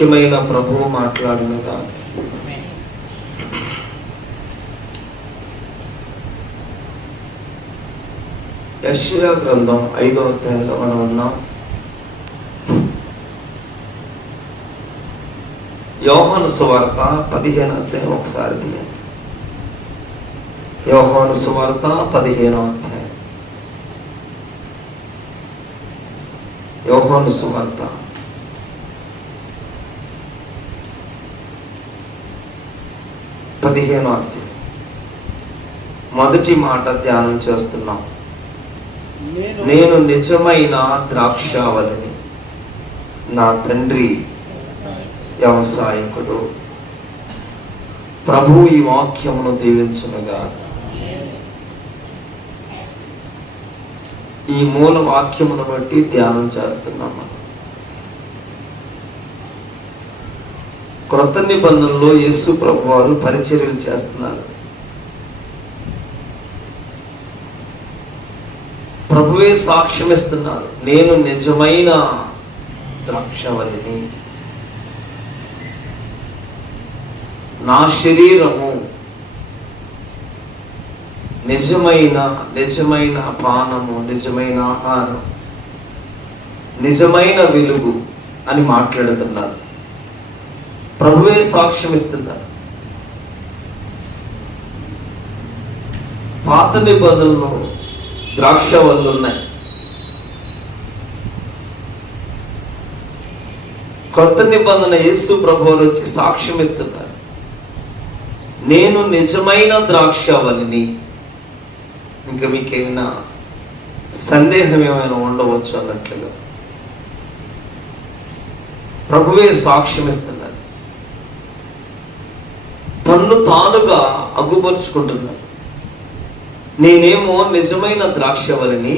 వాక్యమైన ప్రభువు మాట్లాడునుగా. యెషయా గ్రంథం 5వ అధ్యాయంలో మనం ఉన్నాం. యోహాను సువార్త 15వ అధ్యాయం ఒకసారి తీయండి. యోహాను సువార్త 15వ అధ్యాయం. యోహాను సువార్త 15వ అధ్యాయం మొదటి మాట ధ్యానం చేస్తున్నాం. నేను నిజమైన ద్రాక్షావళిని, నా తండ్రి వ్యవసాయకుడు. ప్రభు ఈ వాక్యమును దీవించునుగా. ఈ మూల వాక్యమును బట్టి ధ్యానం చేస్తున్నాం. మనం క్రొత్త నిబంధనలో యేసు ప్రభు వారు పరిచర్యలు చేస్తున్నారు. ప్రభువే సాక్ష్యం ఇస్తున్నారు, నేను నిజమైన ద్రాక్షవల్లిని, నా శరీరము నిజమైన పానము, నిజమైన ఆహారం, నిజమైన వెలుగు అని మాట్లాడుతున్నారు. ప్రభువే సాక్ష్యం ఇస్తున్నారు. పాత నిబంధనలో ద్రాక్షవల్లులు ఉన్నాయి. క్రొత్త నిబంధన యేసు ప్రభువులు వచ్చి సాక్ష్యం ఇస్తున్నారు, నేను నిజమైన ద్రాక్షవల్లిని. ఇంకా మీకేమైనా సందేహం ఏమైనా ఉండవచ్చు అన్నట్లుగా ప్రభువే సాక్ష్యం ఇస్తున్నారు. తన్ను తానుగా అగ్గుపరుచుకుంటున్నారు. నేనేమో నిజమైన ద్రాక్షవల్లిని,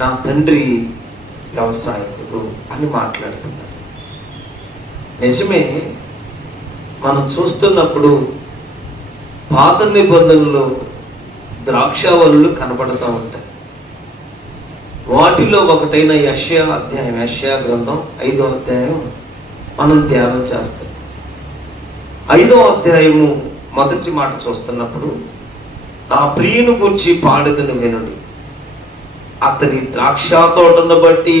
నా తండ్రి వ్యవసాయకుడు అని మాట్లాడుతున్నారు. నిజమే, మనం చూస్తున్నప్పుడు పాత నిబంధనలో ద్రాక్షావల్లులు కనపడుతూ ఉంటాయి. వాటిలో ఒకటైన యెషయా గ్రంథం 5వ అధ్యాయం మనం ధ్యానం చేస్తాం. 5వ అధ్యాయము మొదటి మాట చూస్తున్నప్పుడు, నా ప్రియుని గూర్చి పాడెదను వినుడి, అతని ద్రాక్ష తోటను బట్టి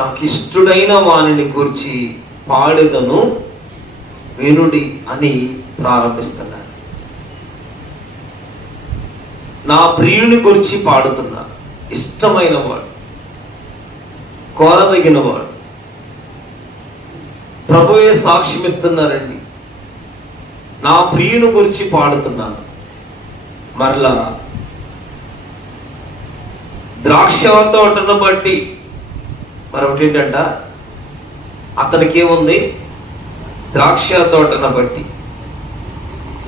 నాకు ఇష్టడైన వానిని గూర్చి పాడెదను వినుడి అని ప్రారంభిస్తున్నారు. నా ప్రియుని గురించి పాడుతున్నా, ఇష్టమైన వాడు, కోరదగిన వాడు. ప్రభువే సాక్ష్యం ఇస్తున్నారండి, నా ప్రియుని గురించి పాడుతున్నాను. మరలా ద్రాక్ష తోటను బట్టి మరొకటి ఏంటంట, అతనికి ఏముంది? ద్రాక్ష తోటను బట్టి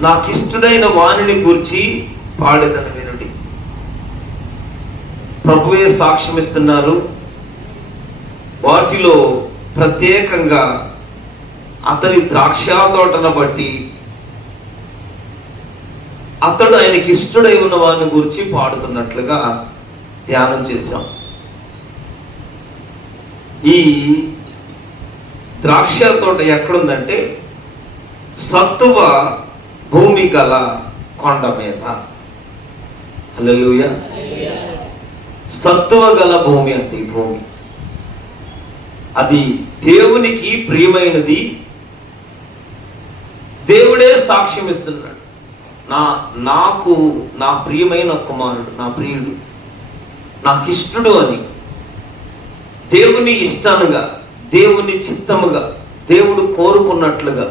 నాకు ఇష్టడైన వానిని గురించి పాడేదను వినుడి. ప్రభువే సాక్ష్యం ఇస్తున్నారు. వాటిలో ప్రత్యేకంగా అతని ద్రాక్ష తోటను బట్టి, అతడు ఆయనకి ఇష్టడై ఉన్న వారిని గురించి పాడుతున్నట్లుగా ధ్యానం చేశాం. ఈ ద్రాక్ష తోట ఎక్కడుందంటే సత్తువ భూమి గల కొండ మీద. హల్లెలూయా. సత్తువ గల భూమి అంటే ఈ భూమి అది దేవునికి ప్రియమైనది. దేవుడే సాక్ష్యం ఇస్తున్నాడు, నాకు నా ప్రియమైన కుమారుడు, నా ప్రియుడు, నాకు ఇష్టడు అని. దేవుని ఇష్టానుగా, దేవుని చిత్తముగా, దేవుడు కోరుకున్నట్లుగా,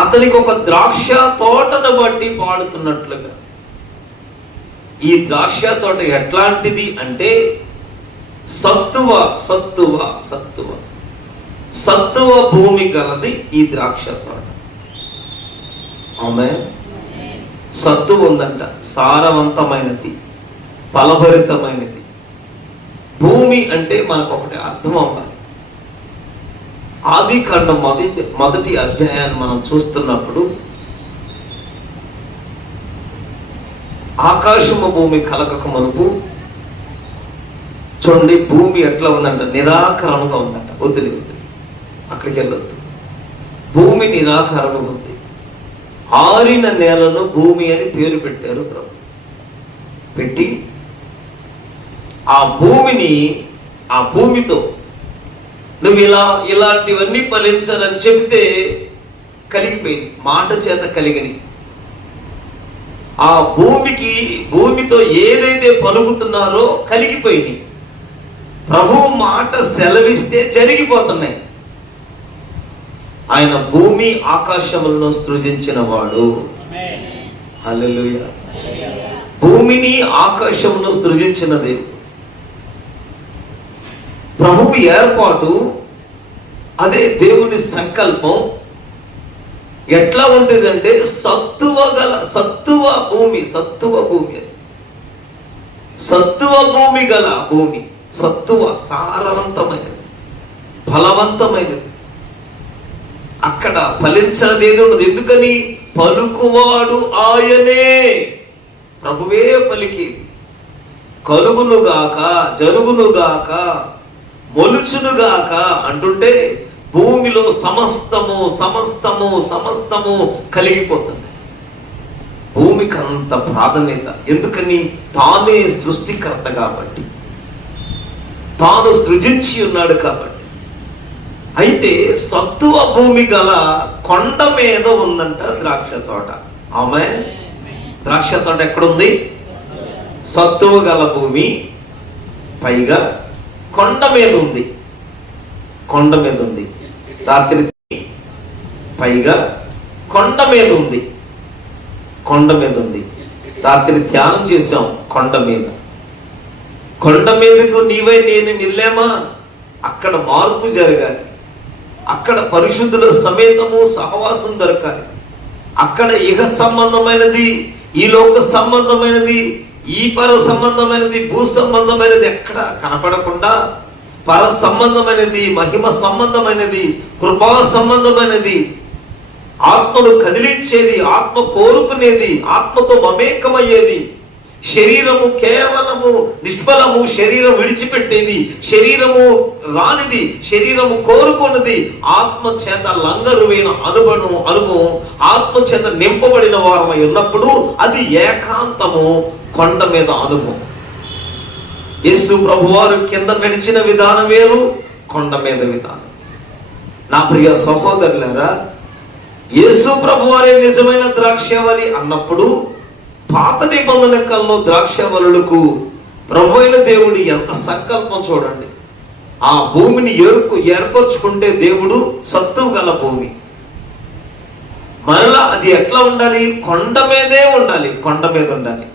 అతనికి ఒక ద్రాక్ష తోటను బట్టి పాడుతున్నట్లుగా. ఈ ద్రాక్ష తోట ఎట్లాంటిది అంటే సత్తువ సత్తువ సత్తువ సత్తువ భూమి గలది ఈ ద్రాక్ష తోట. ఆమె సత్తువ ఉందంట, సారవంతమైనది, ఫలభరితమైనది. భూమి అంటే మనకు ఒకటి అర్థం అవ్వాలి. ఆదికాండం మొదటి అధ్యాయాన్ని మనం చూస్తున్నప్పుడు, ఆకాశము భూమి కలగక మునుపు చూడండి, భూమి ఎట్లా ఉందంట, నిరాకరణగా ఉందంట. వద్దులే అక్కడికి వెళ్ళొద్దు. భూమి నిరాకారము ఉంది. ఆరిన నేలను భూమి అని పేరు పెట్టారు ప్రభు. పెట్టి ఆ భూమితో నువ్వు ఇలాంటివన్నీ ఫలించాలని చెబితే కలిగిపోయింది. మాట చేత కలిగిని ఆ భూమితో ఏదైతే పలుకుతున్నారో కలిగిపోయినాయి. ప్రభు మాట సెలవిస్తే జరిగిపోతున్నాయి. ఆయన భూమి ఆకాశములను సృజించిన వాడు. హల్లెలూయా. భూమిని ఆకాశమును సృజించిన దేవుడు. ప్రభువు ఏర్పాటు, అదే దేవుని సంకల్పం ఎట్లా ఉంటుందంటే సత్తువ భూమి అది. సత్తువ భూమి గల భూమి. సత్తువ సారవంతమైనది, ఫలవంతమైనది. అక్కడ ఫలించనిది ఏది ఉండదు. ఎందుకని? పలుకువాడు ఆయనే. ప్రభువే పలికేది. కలుగునుగాక, జరుగునుగాక, మొలుచునుగాక అంటుంటే భూమిలో సమస్తము కలిగిపోతుంది. భూమికి అంత ప్రాధాన్యత. ఎందుకని? తానే సృష్టికర్త కాబట్టి, తాను సృజించి ఉన్నాడు కాబట్టి. అయితే సత్తువ భూమి గల కొండ మీద ఉందంట ద్రాక్ష తోట. ఆమె ద్రాక్ష తోట ఎక్కడుంది? సత్తువ గల భూమి, పైగా కొండ మీద ఉంది. రాత్రి పైగా కొండ మీద ఉంది. రాత్రి ధ్యానం చేశాం. కొండ మీదకు నీవై నేను నిల్లేమా? అక్కడ మార్పు జరగాలి. అక్కడ పరిశుద్ధుల సమేతము సహవాసం దొరకాలి. అక్కడ ఇహ సంబంధమైనది, ఈ లోక సంబంధమైనది, ఈ పర సంబంధమైనది, భూ సంబంధమైనది ఎక్కడ కనపడకుండా పర సంబంధమైనది, మహిమ సంబంధమైనది, కృపా సంబంధమైనది, ఆత్మను కదిలించేది, ఆత్మ కోరుకునేది, ఆత్మతో మమేకమయ్యేది, శరీరము కేవలము నిష్ఫలము, శరీరం విడిచిపెట్టేది, శరీరము రానిది, శరీరము కోరుకున్నది, ఆత్మ చేత లంగరువైన అనుభవం, ఆత్మ చేత నింపబడిన వారమై ఉన్నప్పుడు అది ఏకాంతము, కొండ మీద అనుభవం. యేసు ప్రభువారు కింద నడిచిన విధానం వేరు, కొండ మీద విధానం. నా ప్రియ సహోదరులారా, యేసు ప్రభువారే నిజమైన ద్రాక్షవల్లి అన్నప్పుడు పాత నిబంధన కాలంలో ద్రాక్షవల్లులకు ప్రభు అయిన దేవుడి ఎంత సంకల్పం చూడండి. ఆ భూమిని ఏర్పరచుకుంటే దేవుడు సత్తువ గల భూమి. మరలా అది ఎట్లా ఉండాలి? కొండ మీదే ఉండాలి.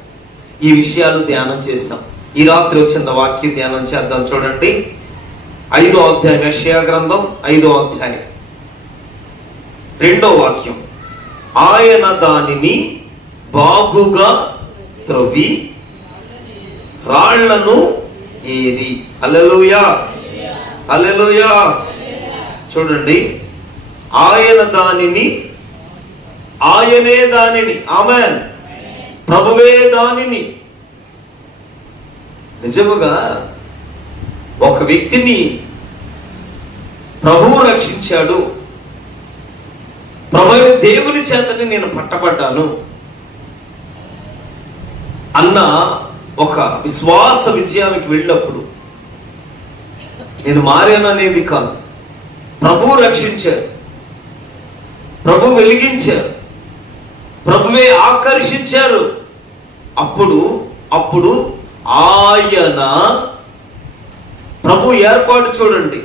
ఈ విషయాలు ధ్యానం చేస్తాం. ఈ రాత్రి వచ్చిన వాక్య ధ్యానం చేద్దాం. చూడండి, 5వ అధ్యాయం, యెషయా గ్రంథం 5వ అధ్యాయం 2వ వాక్యం. ఆయన దానిని బాగుగా త్రవ్వి రాళ్లను ఏరి. హల్లెలూయా, హల్లెలూయా. చూడండి, ఆయనే దానిని, ఆమేన్, ప్రభువే దానిని. నిజముగా ఒక వ్యక్తిని ప్రభువు రక్షించాడు, ప్రభు దేవుని చేతని నేను పట్టబడ్డాను అన్న ఒక విశ్వాస విజయానికి వెళ్ళినప్పుడు, నేను మారాను అనేది కాదు, ప్రభువు రక్షించారు, ప్రభు వెలిగించారు, ప్రభువే ఆకర్షించారు. అప్పుడు ఆయన ప్రభు ఏర్పాటు చూడండి.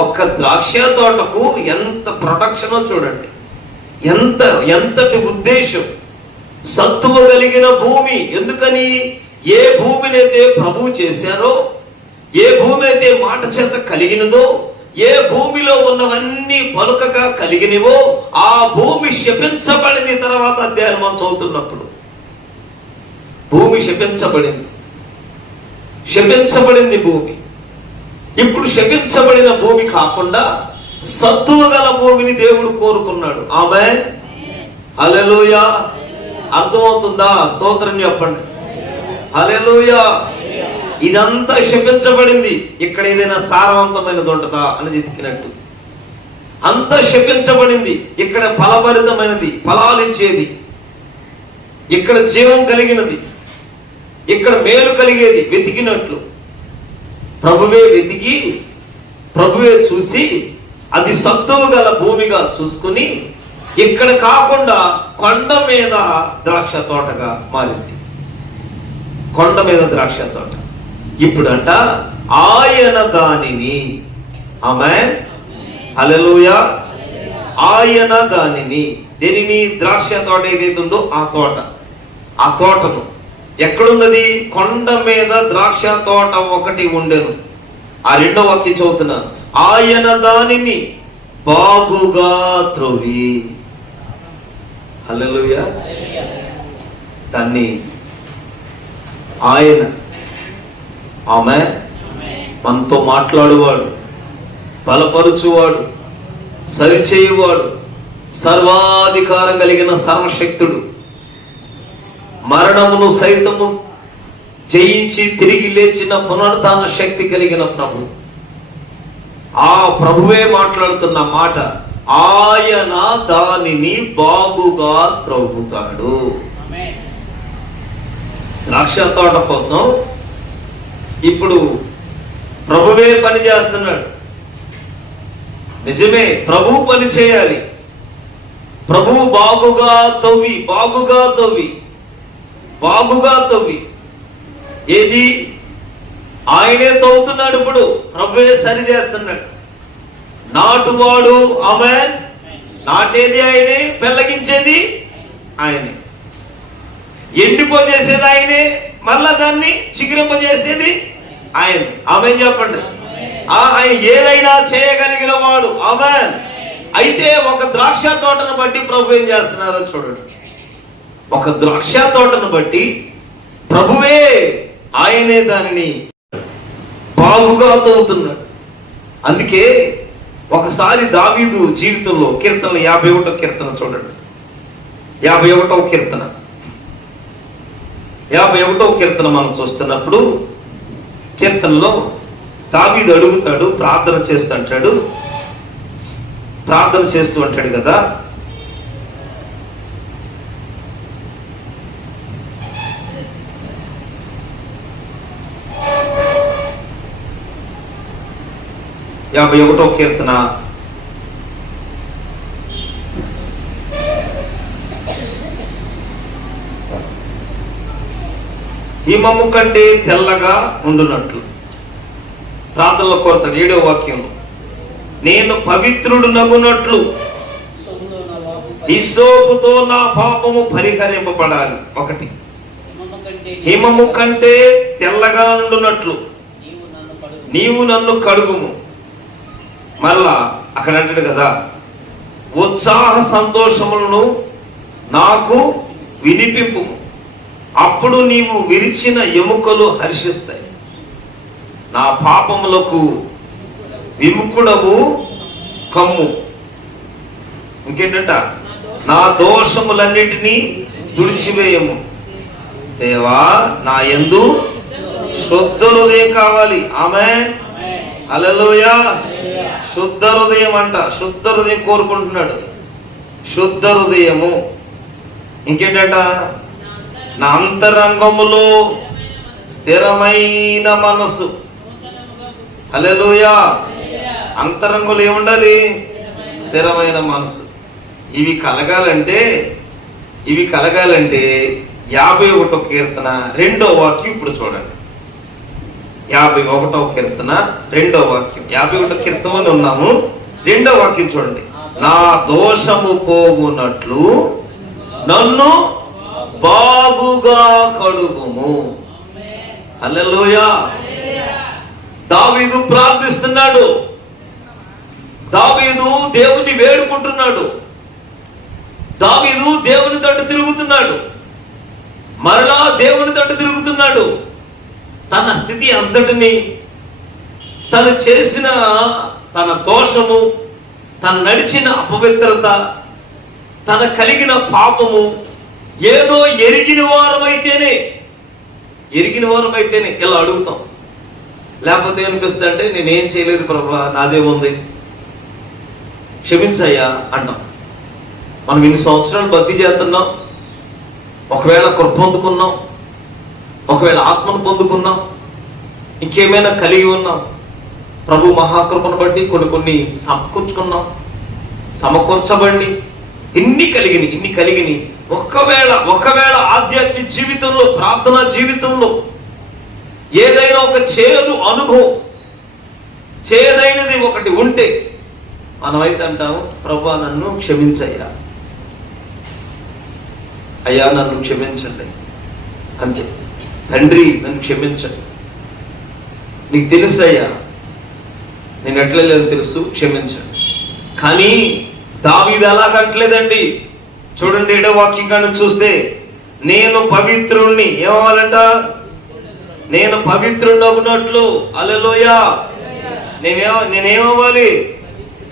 ఒక్క ద్రాక్ష తోటకు ఎంత ప్రొటెక్షనో చూడండి, ఎంతటి ఉద్దేశం. సత్తువ కలిగిన భూమి. ఎందుకని? ఏ భూమినైతే ప్రభు చేశారో, ఏ భూమి అయితే మాట చేత కలిగినదో, ఏ భూమిలో ఉన్నవన్నీ పలుకగా కలిగినవో ఆ భూమి శపించబడింది. తర్వాత అధ్యాయం మనం చదువుతున్నప్పుడు భూమి శపించబడింది భూమి. ఇప్పుడు శపించబడిన భూమి కాకుండా సత్తువ గల భూమిని దేవుడు కోరుకున్నాడు. ఆమేన్, హల్లెలూయా. అర్థమవుతుందా? స్తోత్రం చెప్పండి. హల్లెలూయా. ఇదంతా శపించబడింది, ఇక్కడ ఏదైనా సారవంతమైనది ఉంటుందా అని వెతికినట్టు. అంతా శపించబడింది, ఇక్కడ ఫలభరితమైనది, ఫలాలు ఇచ్చేది, ఇక్కడ జీవం కలిగినది, ఇక్కడ మేలు కలిగేది వెతికినట్లు ప్రభువే వెతికి, ప్రభువే చూసి అది సత్తువు గల భూమిగా చూసుకుని ఇక్కడ కాకుండా కొండ మీద ద్రాక్ష తోటగా మారింది. కొండ మీద ద్రాక్ష తోట. ఇప్పుడంట ఆయన దానిని, ఆమేన్, హల్లెలూయా, ఆయన దానిని, దేనిని? ద్రాక్ష తోట ఏదైతే ఉందో ఆ తోటను ఎక్కడున్నది? కొండ మీద ద్రాక్ష తోట ఒకటి ఉండెను. ఆ రెండో వాక్యం చదువుతున్నాను. ఆయన దానిని బాగుగా త్రవ్వి, హల్లెలూయా, దాన్ని ఆయన, ఆమేన్, మనతో మాట్లాడువాడు, బలపరుచువాడు, సరిచేయువాడు, సర్వాధికారం కలిగిన సర్వశక్తుడు, మరణమును సైతము జయించి తిరిగి లేచిన పునరుత్థాన శక్తి కలిగిన ప్రభు. ఆ ప్రభువే మాట్లాడుతున్న మాట, ఆయన దానిని బాగుగా త్రవ్వుతాడు. ద్రాక్ష తోట కోసం ఇప్పుడు ప్రభువే పని చేస్తున్నాడు. నిజమే, ప్రభువు పని చేయాలి. ప్రభువు బాగుగా తవ్వి ఏది? ఆయనే తవ్వుతున్నాడు. ఇప్పుడు ప్రభువే సరి చేస్తున్నాడు. నాటువాడు ఆమేన్, నాటేది ఆయనే, పెళ్ళగించేది ఆయనే, ఎండిపోజేసేది ఆయనే, మళ్ళా దాన్ని చిగురింపజేసేది ఆయనే. ఆమేన్ చెప్పండి. ఆయన ఏదైనా చేయగలిగిన వాడు. ఆమేన్. అయితే ఒక ద్రాక్ష తోటను బట్టి ప్రభు ఏం చేస్తున్నారో చూడండి. ఒక ద్రాక్ష తోటను బట్టి ప్రభువే, ఆయనే దానిని బాగుగా తవ్వుతున్నాడు. అందుకే ఒకసారి దావీదు జీవితంలో కీర్తన 51వ కీర్తన చూడండి. 51వ కీర్తన మనం చూస్తున్నప్పుడు కీర్తనలో దావీదు అడుగుతాడు, ప్రార్థన చేస్తూ అంటాడు కదా, యాభై 51వ కీర్తన హిమము కంటే తెల్లగా ఉండునట్లు ప్రార్థనలో కోరతాడు. 7వ వాక్యంలో, నేను పవిత్రుడు నగునట్లు హిస్సోపుతో నా పాపము పరిహరింపబడాలి. ఒకటి, హిమము కంటే తెల్లగా ఉండునట్లు నీవు నన్ను కడుగుము. మళ్ళా అక్కడ అంటాడు కదా, ఉత్సాహ సంతోషములను నాకు వినిపింపు, అప్పుడు నీవు విరిచిన ఎముకలు హర్షిస్తాయి. నా పాపములకు విముఖుడవు కమ్ము. ఇంకేంటంట, నా దోషములన్నిటినీ తుడిచివేయము. దేవా, నా యందు శుద్ధ హృదయం కావాలి. ఆమేన్, హల్లెలూయా. శుద్ధ హృదయం అంట, శుద్ధ హృదయం కోరుకుంటున్నాడు. శుద్ధ హృదయము. ఇంకేంటంట, నా అంతరంగములో స్థిరమైన మనసు. హల్లెలూయా. అంతరంగంలో ఏముండాలి? స్థిరమైన మనసు. ఇవి కలగాలంటే 51వ కీర్తన 2వ వాక్యం ఇప్పుడు చూడండి. 51వ కీర్తన 2వ వాక్యం. 51వ కీర్తనలో ఉన్నాము. 2వ వాక్యం చూడండి. నా దోషము పోగునట్లు నన్ను బాగుగా కడుగుము. హల్లెలూయా. దావీదు ప్రార్థిస్తున్నాడు. దావీదు దేవుని వేడుకుంటున్నాడు. దావీదు దేవుని తట్టు తిరుగుతున్నాడు. మరలా దేవుని తట్టు తిరుగుతున్నాడు. తన స్థితి అంతటిని, తను చేసిన తన దోషము, తను నడిచిన అపవిత్రత, తన కలిగిన పాపము ఏదో ఎరిగిన వారమైతేనే ఇలా అడుగుతాం. లేకపోతే ఏమనిపిస్తుంది అంటే నేనేం చేయలేదు ప్రభువా, నాదేముంది, క్షమించయ్యా అంటాం. మనం ఇన్ని సంవత్సరాలు భక్తి చేస్తున్నాం, ఒకవేళ కృప పొందుకున్నాం, ఒకవేళ ఆత్మను పొందుకున్నాం, ఇంకేమైనా కలిగి ఉన్నాం, ప్రభు మహాకృపను బట్టి కొన్ని సమకూర్చబడి ఇన్ని కలిగిని ఒకవేళ ఆధ్యాత్మిక జీవితంలో, ప్రార్థనా జీవితంలో ఏదైనా ఒక చేదు అనుభవం, చేదైనది ఒకటి ఉంటే మనమైతే అంటాము, ప్రభువా నన్ను క్షమించయ్యా, అయ్యా నన్ను క్షమించండి, అంతే. తండ్రి నన్ను క్షమించండి, నీకు తెలుసు అయ్యా నేను ఎట్లా లేదు తెలుసు, క్షమించండి. కానీ దావీదు అలాగట్లేదండి. చూడండి 7వ వాక్యం కాడ చూస్తే, నేను పవిత్రుణ్ణి ఏమవ్వాలంట, నేను పవిత్రుణ్ణి అవ్వనట్లు, హల్లెలూయా, నేనేమవ్వాలి,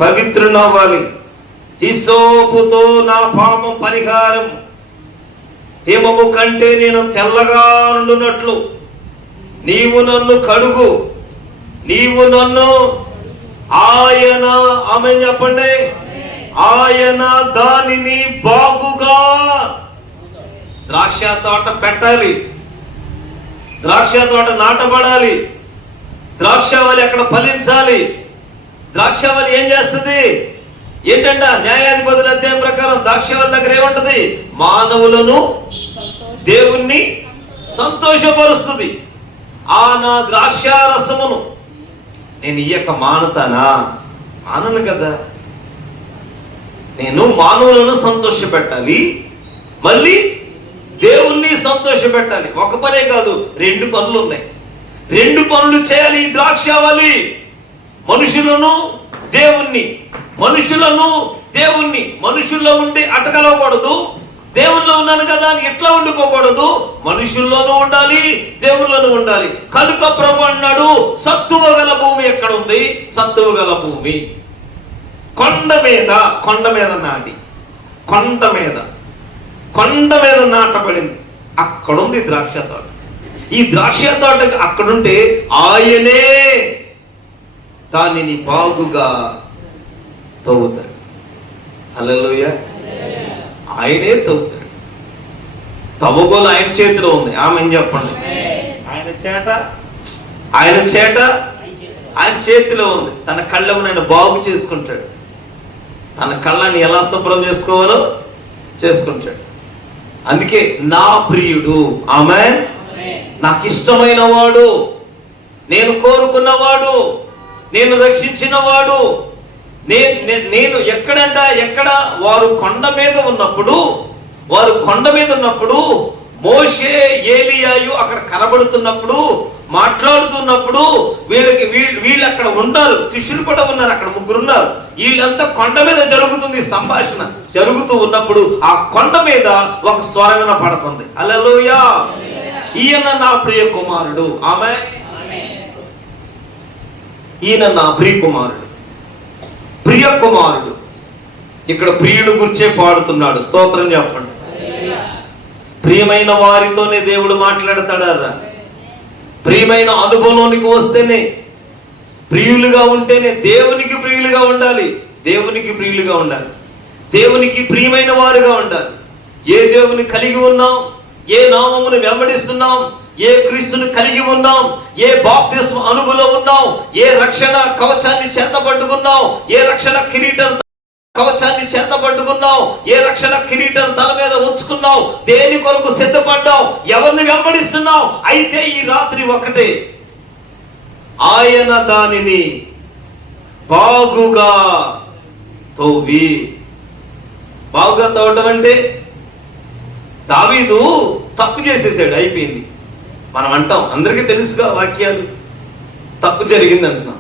పవిత్రుణ్ణి అవ్వాలి. హిస్సోపుతో నా పాపం పరిహారం, హిమము కంటే నేను తెల్లగా ఉండునట్లు నీవు నన్ను కడుగు, నీవు నన్ను, ఆయన, ఆమె చెప్పండి, ఆయన దానిని బాగుగా, ద్రాక్ష తోట పెట్టాలి, ద్రాక్ష తోట నాటబడాలి, ద్రాక్షావళి అక్కడ ఫలించాలి. ద్రాక్షావళి ఏం చేస్తుంది ఏంటంట, న్యాయాధిపతుల అధ్యాయం ప్రకారం ద్రాక్షావళి దగ్గర ఏముంటది, మానవులను దేవుణ్ణి సంతోషపరుస్తుంది. ఆ నా ద్రాక్ష రసమును నేను ఇయ్యక మానుతానా, మానను కదా. నేను మానవులను సంతోష పెట్టాలి, మళ్ళీ దేవుణ్ణి సంతోష పెట్టాలి. ఒక పనే కాదు, 2 పనులు ఉన్నాయి. 2 పనులు చేయాలి ఈ ద్రాక్షావళి. మనుషులను దేవుణ్ణి, మనుషుల్లో ఉండి అటకలవకూడదు. దేవుల్లో ఉన్నాను కదా అని ఎట్లా ఉండిపోకూడదు, మనుషుల్లోనూ ఉండాలి, దేవుల్లోనూ ఉండాలి. కనుక ప్రభు అన్నాడు, సత్తువ గల భూమి ఎక్కడ ఉంది, సత్తువ గల భూమి కొండ మీద నాటి, కొండ మీద నాటబడింది, అక్కడుంది ద్రాక్ష తోట. ఈ ద్రాక్ష తోట అక్కడుంటే ఆయనే దానిని బాగుగా తవ్వుతాడు. హల్లెలూయా, ఆయనే తవ్వుతాడు. తవ్వుగోలు ఆయన చేతిలో ఉంది, ఆమె చెప్పండి. ఆయన చేట ఆయన చేతిలో ఉంది. తన కళ్ళను ఆయన బాగు చేసుకుంటాడు, తన కళ్ళని ఎలా శుభ్రం చేసుకోవాలో చేసుకుంటాడు. అందుకే నా ప్రియుడు, ఆమేన్, నాకు ఇష్టమైన వాడు, నేను కోరుకున్నవాడు, నేను రక్షించినవాడు. నేను ఎక్కడ వారు కొండ మీద ఉన్నప్పుడు మోషే, ఏలియాయు అక్కడ కనబడుతున్నప్పుడు, మాట్లాడుతున్నప్పుడు వీళ్ళు అక్కడ ఉన్నారు, శిష్యులు కూడా ఉన్నారు, అక్కడ 3 ఉన్నారు. వీళ్ళంతా కొండ మీద జరుగుతుంది, సంభాషణ జరుగుతూ ఉన్నప్పుడు ఆ కొండ మీద ఒక స్వరం పడుతుంది, హల్లెలూయా, ఈయన నా ప్రియ కుమారుడు, ఆమేన్, ఈయన నా ప్రియ కుమారుడు. ఇక్కడ ప్రియుడు గురించే పాడుతున్నాడు, స్తోత్రం చెప్పండి. ప్రియమైన వారితోనే దేవుడు మాట్లాడతాడారా, ప్రియమైన అనుభవంలోనికి వస్తేనే, ప్రియులుగా ఉంటేనే దేవునికి ప్రియులుగా ఉండాలి, దేవునికి ప్రియమైన వారుగా ఉండాలి. ఏ దేవుని కలిగి ఉన్నాం, ఏ నామమును వెంబడిస్తున్నాం, ఏ క్రీస్తుని కలిగి ఉన్నాం, ఏ బాప్తిస్మ అనుభవంలో ఉన్నాం, ఏ రక్షణ కవచాన్ని చేతపట్టుకున్నాం, ఏ రక్షణ కవచాన్ని చేతపట్టుకున్నాం, ఏ రక్షణ కిరీటం తల మీద ఉంచుకున్నాం, దేని కొరకు సిద్ధపడ్డాం, ఎవరిని వెంబడిస్తున్నాం. అయితే ఈ రాత్రి ఒకటే, ఆయన దానిని బాగుగా తవ్వటం అంటే దావీదు తప్పు చేసేసాడు, అయిపోయింది. మనం అంటాం, అందరికీ తెలుసుగా వాక్యాలు, తప్పు జరిగింది అంటున్నాం.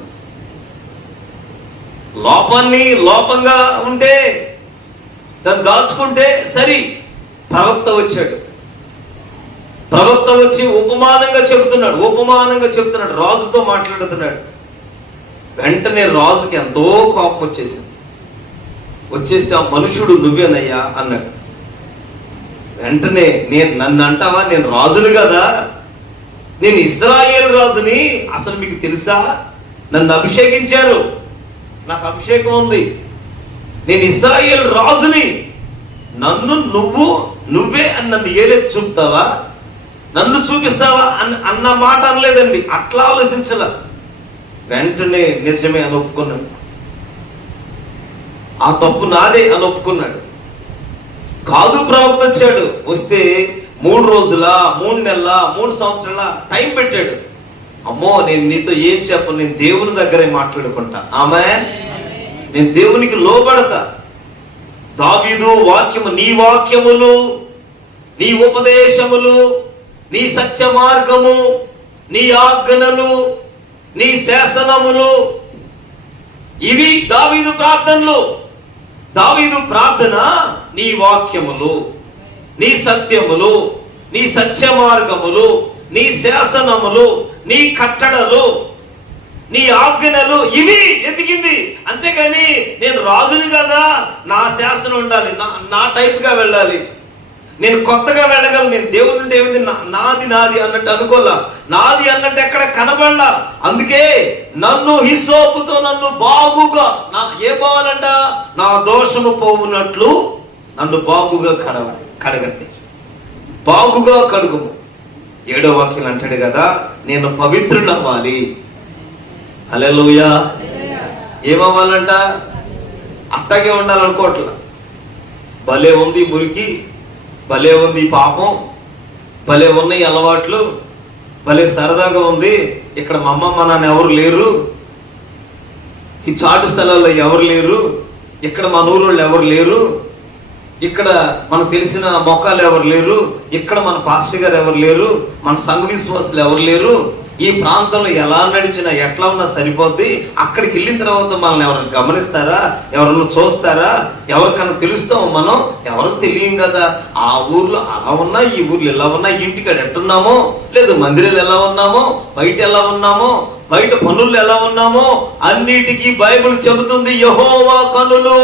లోపంగా ఉంటే దాన్ని దాచుకుంటే సరి. ప్రవక్త వచ్చి ఉపమానంగా చెబుతున్నాడు, రాజుతో మాట్లాడుతున్నాడు. వెంటనే రాజుకి ఎంతో కోపం వచ్చేస్తే ఆ మనుషుడు నువ్వేనయ్యా అన్నాడు. వెంటనే నన్ను అంటావా, నేను రాజును కదా, నేను ఇశ్రాయేలు రాజుని. అసలు మీకు తెలుసా, నన్ను అభిషేకించారు, నాకు అభిషేకం ఉంది, నేను ఇశ్రాయేలు రాజుని. నన్ను నువ్వే అని నన్ను ఏలెత్తి చూపుతావా, నన్ను చూపిస్తావా అన్న మాట అనలేదండి. అట్లా ఆలోచించాల. వెంటనే నిజమే అని ఒప్పుకున్నాడు. ఆ తప్పు నాదే అని ఒప్పుకున్నాడు. కాదు ప్రవక్త వచ్చాడు. వస్తే 3 రోజుల 3 నెలల 3 సంవత్సరాల టైం పెట్టాడు. అమ్మో, నేను నీతో ఏం చెప్పను, నేను దేవుని దగ్గరే మాట్లాడుకుంటా. ఆమేన్. నేను దేవునికి లోబడతా. దావీదు వాక్యము, నీ వాక్యములు, నీ ఉపదేశములు, నీ సత్య మార్గము, నీ ఆజ్ఞలు, నీ శాసనములు, ఇవి దావీదు ప్రార్థనలు. దావీదు ప్రార్థన నీ వాక్యములు, నీ సత్యములు, నీ సత్య మార్గములు, నీ శాసనములు, నీ కట్టడలు, నీ ఆజ్ఞలు, ఇవి ఎదిగింది. అంతేగాని నేను రాజుని కదా, నా శాసనం ఉండాలి, నా టైప్గా వెళ్ళాలి, నేను కొత్తగా వెళ్ళగలను, నేను దేవుని నుండి ఏమిది నాది అన్నట్టు అనుకోలా. నాది అన్నట్టు ఎక్కడ కనబడలా. అందుకే నన్ను హిస్సోపుతో నన్ను బాగుగా, ఏ బావాలంట, నా దోషము పోవునట్లు నన్ను బాగుగా కడగండి, బాగుగా కడుగుము. 7వ వాక్యం అంటాడు కదా, నేను పవిత్రుని అవ్వాలి. హల్లెలూయా. ఏమవ్వాలంట? అట్టగే ఉండాలనుకోవట్లా. భలే ఉంది మురికి, భలే ఉంది పాపం, భలే ఉన్నాయి అలవాట్లు, భలే సరదాగా ఉంది, ఇక్కడ మా అమ్మ మా నాన్న ఎవరు లేరు, ఈ చాటు స్థలాల్లో ఎవరు లేరు, ఇక్కడ మన ఊరోళ్ళు ఎవరు లేరు, ఇక్కడ మనకు తెలిసిన మొక్కలు ఎవరు లేరు, ఇక్కడ మన పాస్టర్ గారు ఎవరు లేరు, మన సంఘ విశ్వాసులు ఎవరు లేరు, ఈ ప్రాంతంలో ఎలా నడిచినా ఎట్లా ఉన్నా సరిపోద్ది, అక్కడికి వెళ్ళిన తర్వాత మనల్ని ఎవరైనా గమనిస్తారా, ఎవరన్నా చూస్తారా, ఎవరికన్నా తెలుస్తామో మనం, ఎవరికి తెలియం కదా. ఆ ఊర్లో అలా ఉన్నా, ఈ ఊర్లో ఎలా ఉన్నా, ఇంటికాడ ఎట్టున్నామో, లేదు మందిరాలు ఎలా ఉన్నామో, బయట ఎలా ఉన్నామో, బయట పనులు ఎలా ఉన్నామో, అన్నిటికీ బైబిల్ చెబుతుంది యెహోవా కనులు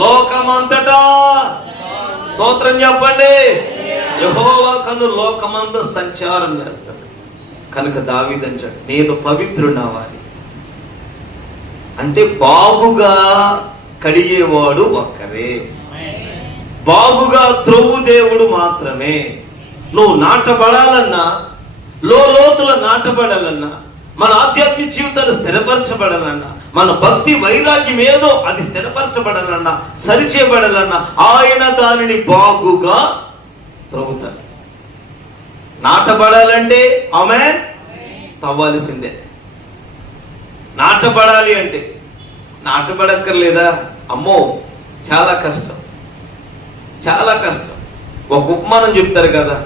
లోకమంతటా. స్తోత్రం చెప్పండి. యెహోవా కన్నులు లోకమంతా సంచారం చేస్తాడు. కనుక దావీదు అంటాడు, నేను పవిత్రుని అవ్వాలి. అంటే బాగుగా కడిగేవాడు ఒక్కరే, బాగుగా త్రొవ్వు దేవుడు మాత్రమే. నువ్వు నాటబడాలన్నా, లోతుల నాటబడాలన్నా, మన ఆధ్యాత్మిక జీవితాలు స్థిరపరచబడాలన్నా, మన భక్తి వైరాగ్యం ఏదో అది స్థిరపరచబడాలన్నా, సరిచేయబడాలన్నా, ఆయన దానిని బాగుగా త్రవ్వుతాడు. నాటబడాలంటే ఆమేన్ తవ్వాల్సిందే. నాటబడాలి అంటే నాటబడక్కర్లేదా? అమ్మో, చాలా కష్టం, చాలా కష్టం. ఒక ఉపమానం చెప్తారు కదా,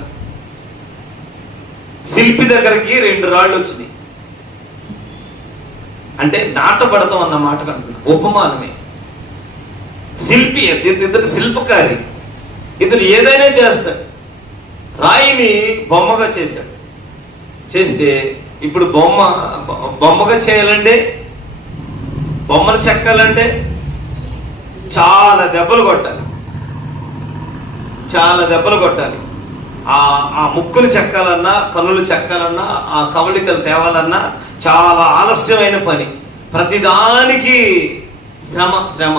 శిల్పి దగ్గరికి 2 రాళ్ళు వచ్చినాయి అంటే నాటబడతాం అన్న మాట అంటున్నా. ఉపమానమే. శిల్పి ఇద్దరు శిల్పకారి, ఇతను ఏదైనా చేస్తాడు. రాయిని బొమ్మగా చేశాడు. చేస్తే ఇప్పుడు బొమ్మగా చేయాలంటే, బొమ్మను చెక్కాలంటే చాలా దెబ్బలు కొట్టాలి, చాలా దెబ్బలు కొట్టాలి. ఆ ముక్కులు చెక్కాలన్నా, కన్నులు చెక్కాలన్నా, ఆ కవళికలు తేవాలన్నా చాలా ఆలస్యమైన పని. ప్రతిదానికి శ్రమ.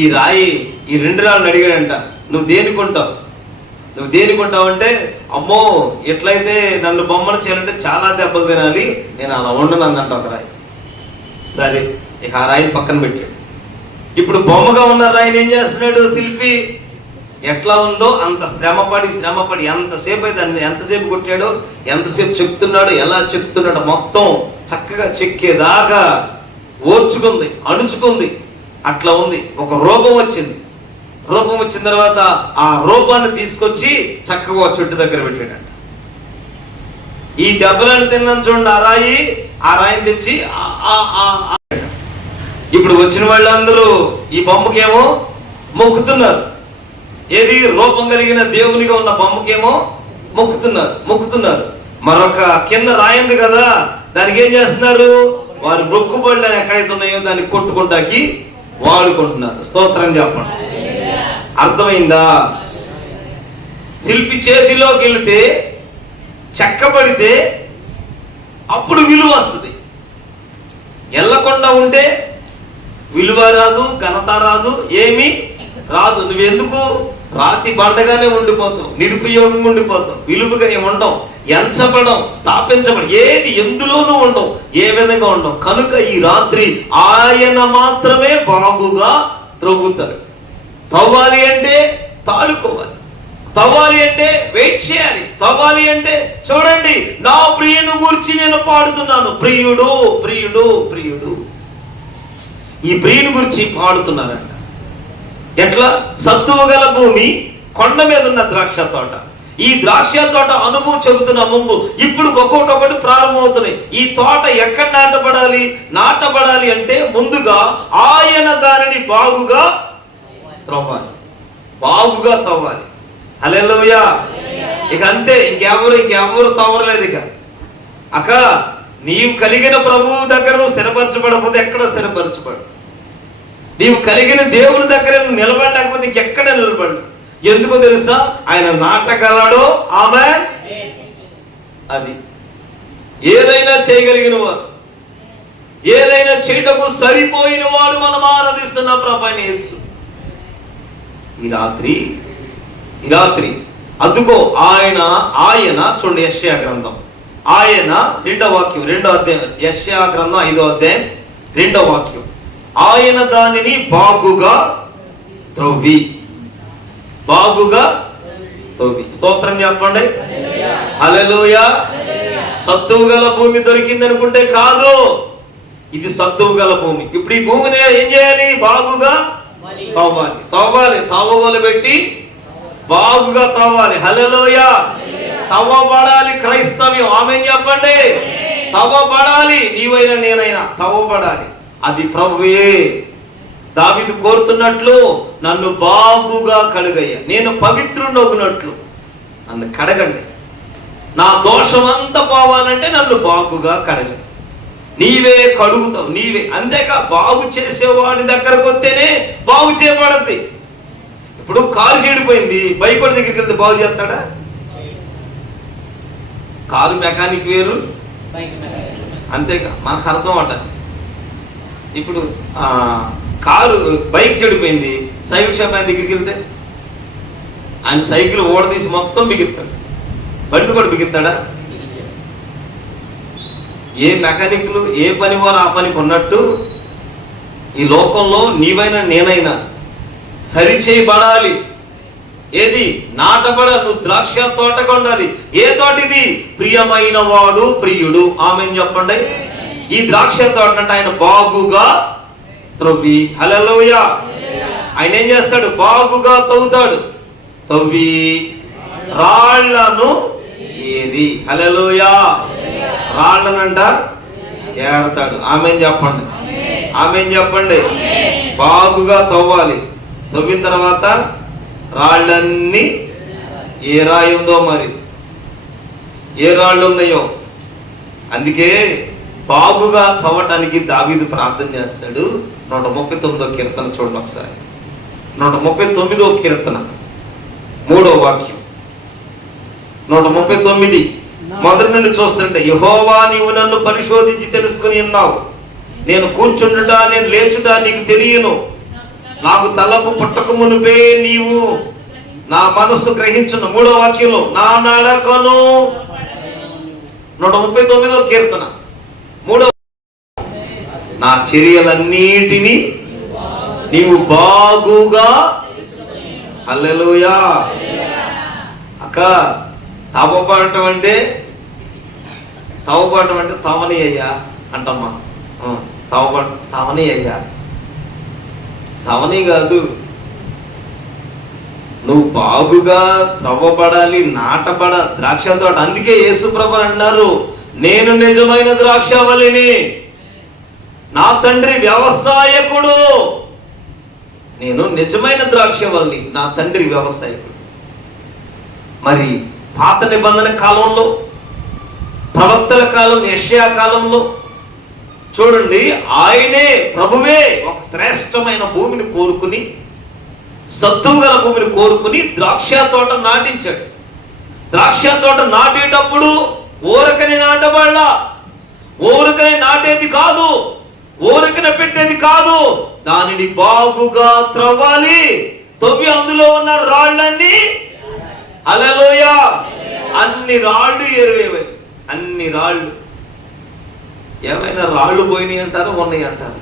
ఈ రాయి, ఈ 2 రాళ్ళని అడిగాడంట, నువ్వు దేనికుంటావు, నువ్వు దేనికుంటావు అంటే, అమ్మో ఎట్లయితే నన్ను బొమ్మను చేయాలంటే చాలా దెబ్బలు తినాలి, నేను అలా ఉండను అందంట ఒక రాయి. సరే, ఇక ఆ రాయిని పక్కన పెట్టాడు. ఇప్పుడు బొమ్మగా ఉన్న రాయిని ఏం చేస్తున్నాడు శిల్పి? ఎట్లా ఉందో అంత శ్రమపడి ఎంతసేపు అయితే ఎంతసేపు కొట్టాడో, ఎంతసేపు చెప్తున్నాడు, ఎలా చెప్తున్నాడు, మొత్తం చక్కగా చెక్కేదాకా ఓర్చుకుంది, అణుచుకుంది. అట్లా ఉంది. ఒక రూపం వచ్చింది. రూపం వచ్చిన తర్వాత ఆ రూపాన్ని తీసుకొచ్చి చక్కగా చెట్టు దగ్గర పెట్టాడంట. ఈ దెబ్బలను తిన్నాను చూడండి, ఆ రాయిని తెచ్చి ఇప్పుడు వచ్చిన వాళ్ళందరూ ఈ బొమ్మకేమో మొక్కుతున్నారు. ఏది? రూపం కలిగిన దేవునిగా ఉన్న బొమ్మకేమో మొక్కుతున్నారు. మరొక కింద రాయింది కదా, దానికి ఏం చేస్తున్నారు? వారి మొక్కుబడులు ఎక్కడైతే ఉన్నాయో దాన్ని కొట్టుకుంటాకి వాడుకుంటున్నారు. స్తోత్రం చెప్పండి. అర్థమైందా? శిల్పి చేతిలోకి వెళితే చెక్కబడితే అప్పుడు విలువ వస్తుంది. వెళ్ళకుండా ఉంటే విలువ రాదు, ఘనత రాదు, ఏమీ రాదు. నువ్వెందుకు రాతి బండగానే ఉండిపోతావు, నిరుపయోగంగా ఉండిపోతావు, విలువగా ఉండవు, ఎంచబడం, స్థాపించబడం, ఏది ఎందులోనూ ఉండవు, ఏ విధంగా ఉండవు. కనుక ఈ రాత్రి ఆయన మాత్రమే బాగుగా త్రవ్వుతారు. తవ్వాలి అంటే తాడుకోవాలి, తవ్వాలి అంటే వెయిట్ చేయాలి, తవ్వాలి అంటే చూడండి, నా ప్రియుని గురించి నేను పాడుతున్నాను. ప్రియుడు ప్రియుడు ప్రియుడు, ఈ ప్రియుని గురించి పాడుతున్నారంట. ఎట్లా? సత్తువు గల భూమి, కొండ మీద ఉన్న ద్రాక్ష తోట. ఈ ద్రాక్ష తోట అనుభవం చెబుతున్న ముందు ఇప్పుడు ఒక్కొక్కటి ప్రారంభమవుతున్నాయి. ఈ తోట ఎక్కడ నాటబడాలి అంటే ముందుగా ఆయన దానిని బాగుగా త్రవ్వాలి, బాగుగా తవ్వాలి. హల్లెలూయా. ఇక అంతే, ఇంకెవరు తవ్వలేరు. ఇక అక్క నీవు కలిగిన ప్రభువు దగ్గర నువ్వు స్థిరపరచబడకపోతే ఎక్కడ స్థిరపరచబడు. నీవు కలిగిన దేవుని దగ్గర నువ్వు నిలబడలేకపోతే ఇంకెక్కడ నిలబడు. ఎందుకో తెలుసా? ఆయన నాటగలడో. ఆమేన్. అది ఏదైనా చేయగలిగిన వాడు, ఏదైనా చేయటకు సరిపోయిన వాడు మనం ఆరాధిస్తున్న ప్రభువైన యేసు. ఈ రాత్రి అందుకో ఆయన చూడండి, యెషయా గ్రంథం, ఆయన 2వ వాక్యం, 2వ అధ్యాయం, యెషయా గ్రంథం 5వ అధ్యాయం 2వ వాక్యం. ఆయన దానిని బాగుగా త్రవ్వి, బాగుగా త్రవ్వి. స్తోత్రం చెప్పండి. హల్లెలూయా. సత్తువు గల భూమి దొరికింది అనుకుంటే కాదు, ఇది సత్తువు గల భూమి. ఇప్పుడు ఈ భూమిని ఏం చేయాలి? బాగుగా తవ్వాలి, తవ్వగోలు పెట్టి బాగుగా తవ్వాలి. హల్లెలూయా. తవ్వబడాలి క్రైస్తవ్యం. ఆమేన్ చెప్పండి. తవ్వబడాలి, నీవైనా నేనైనా తవ్వబడాలి. అది ప్రభువే. దావీదు కోరుతున్నట్లు, నన్ను బాగుగా కడుగయ్యా, నేను పవిత్రుడగునట్లు నన్ను కడగండి. నా దోషమంతా పోవాలంటే నన్ను బాగుగా కడగండి. నీవే కడుగుతావు, నీవే. అంతేకా బాగు చేసేవాడి దగ్గరకు వస్తేనే బాగు చేయబడద్ది. ఇప్పుడు కారు చెడిపోయింది, భయపడి దగ్గరికి వెళ్తే బాగు చేస్తాడా? కారు మెకానిక్ వేరు, అంతేగా మనకు అర్థం అంటది. ఇప్పుడు బైక్ చెడిపోయింది, సైకిల్ షాప్ ఆయన దగ్గరికి వెళ్తే ఆయన సైకిల్ ఓడదీసి మొత్తం బిగిస్తాడు, బండి కూడా బిగిస్తాడా? ఏ మెకానిక్లు ఏ పని వారు ఆ పనికి ఉన్నట్టు ఈ లోకంలో నీవైనా నేనైనా సరిచేయబడాలి. ఏది? నువ్వు ద్రాక్ష తోటగా ఉండాలి. ఏ తోట ఇది? ప్రియమైన వాడు ప్రియుడు. ఆమేన్ చెప్పండి. ఈ ద్రాక్ష తోట అంటే ఆయన బాగుగా త్రవ్వి. హల్లెలూయా. ఆయన ఏం చేస్తాడు? బాగుగా తవ్వుతాడు. తవ్వి రాళ్లను ఏరి. హల్లెలూయా. రాళ్లనంట ఏరుతాడు. ఆమేన్ చెప్పండి. ఆమేన్ చెప్పండి. బాగుగా తవ్వాలి. తవ్విన తర్వాత రాళ్ళన్నీ ఏ రాయి ఉందో, మరి ఏ రాళ్ళు ఉన్నాయో, అందుకే బాగుగా తవ్వటానికి దావీదు ప్రార్థన చేస్తాడు. 139వ కీర్తన చూడండి ఒకసారి. 139వ కీర్తన 3వ వాక్యం. 139 మొదటి నుండి చూస్తుంటే, యెహోవా నీవు నన్ను పరిశోధించి తెలుసుకుని ఉన్నావు. నేను కూర్చుండుట నేను లేచుట నీకు తెలియను. నాకు తలపు పుట్టక మునుపే నీవు నా మనస్సు గ్రహించును. 3వ వాక్యంలో నా నడకను. 139వ కీర్తన 3వ, నా చర్యలన్నిటినీ నీవు బాగుగా. హల్లెలూయా. అక్క తవ్వబడటం అంటే తవని అయ్యా అంటమ్మా. తవని అయ్యా, తవని కాదు, నువ్వు బాగుగా త్రవ్వబడాలి, నాటబడ ద్రాక్ష తోట. అందుకే యేసుప్రభు అన్నారు, నేను నిజమైన ద్రాక్షవల్లిని, నా తండ్రి వ్యవసాయకుడు. నేను నిజమైన ద్రాక్షవల్లి, నా తండ్రి వ్యవసాయకుడు. మరి పాత నిబంధన కాలంలో, ప్రవక్తల కాలం, యెషయా కాలంలో చూడండి, ఆయనే ప్రభువే ఒక శ్రేష్టమైన భూమిని కోరుకుని, సత్తువు గల భూమిని కోరుకుని ద్రాక్ష తోట నాటించాడు. ద్రాక్ష తోట నాటేటప్పుడు ఊరకని నాటబడలా, ఊరకని నాటేది కాదు, ఊరకన పెట్టేది కాదు. దానిని బాగుగా త్రవ్వాలి, తవ్వి అందులో ఉన్న రాళ్ళన్నీ, హల్లెలూయా, అన్ని రాళ్ళు ఏరువేవాయి. అన్ని రాళ్ళు, ఏమైనా రాళ్ళు పోయినాయి అంటారు, ఉన్నాయి అంటారు.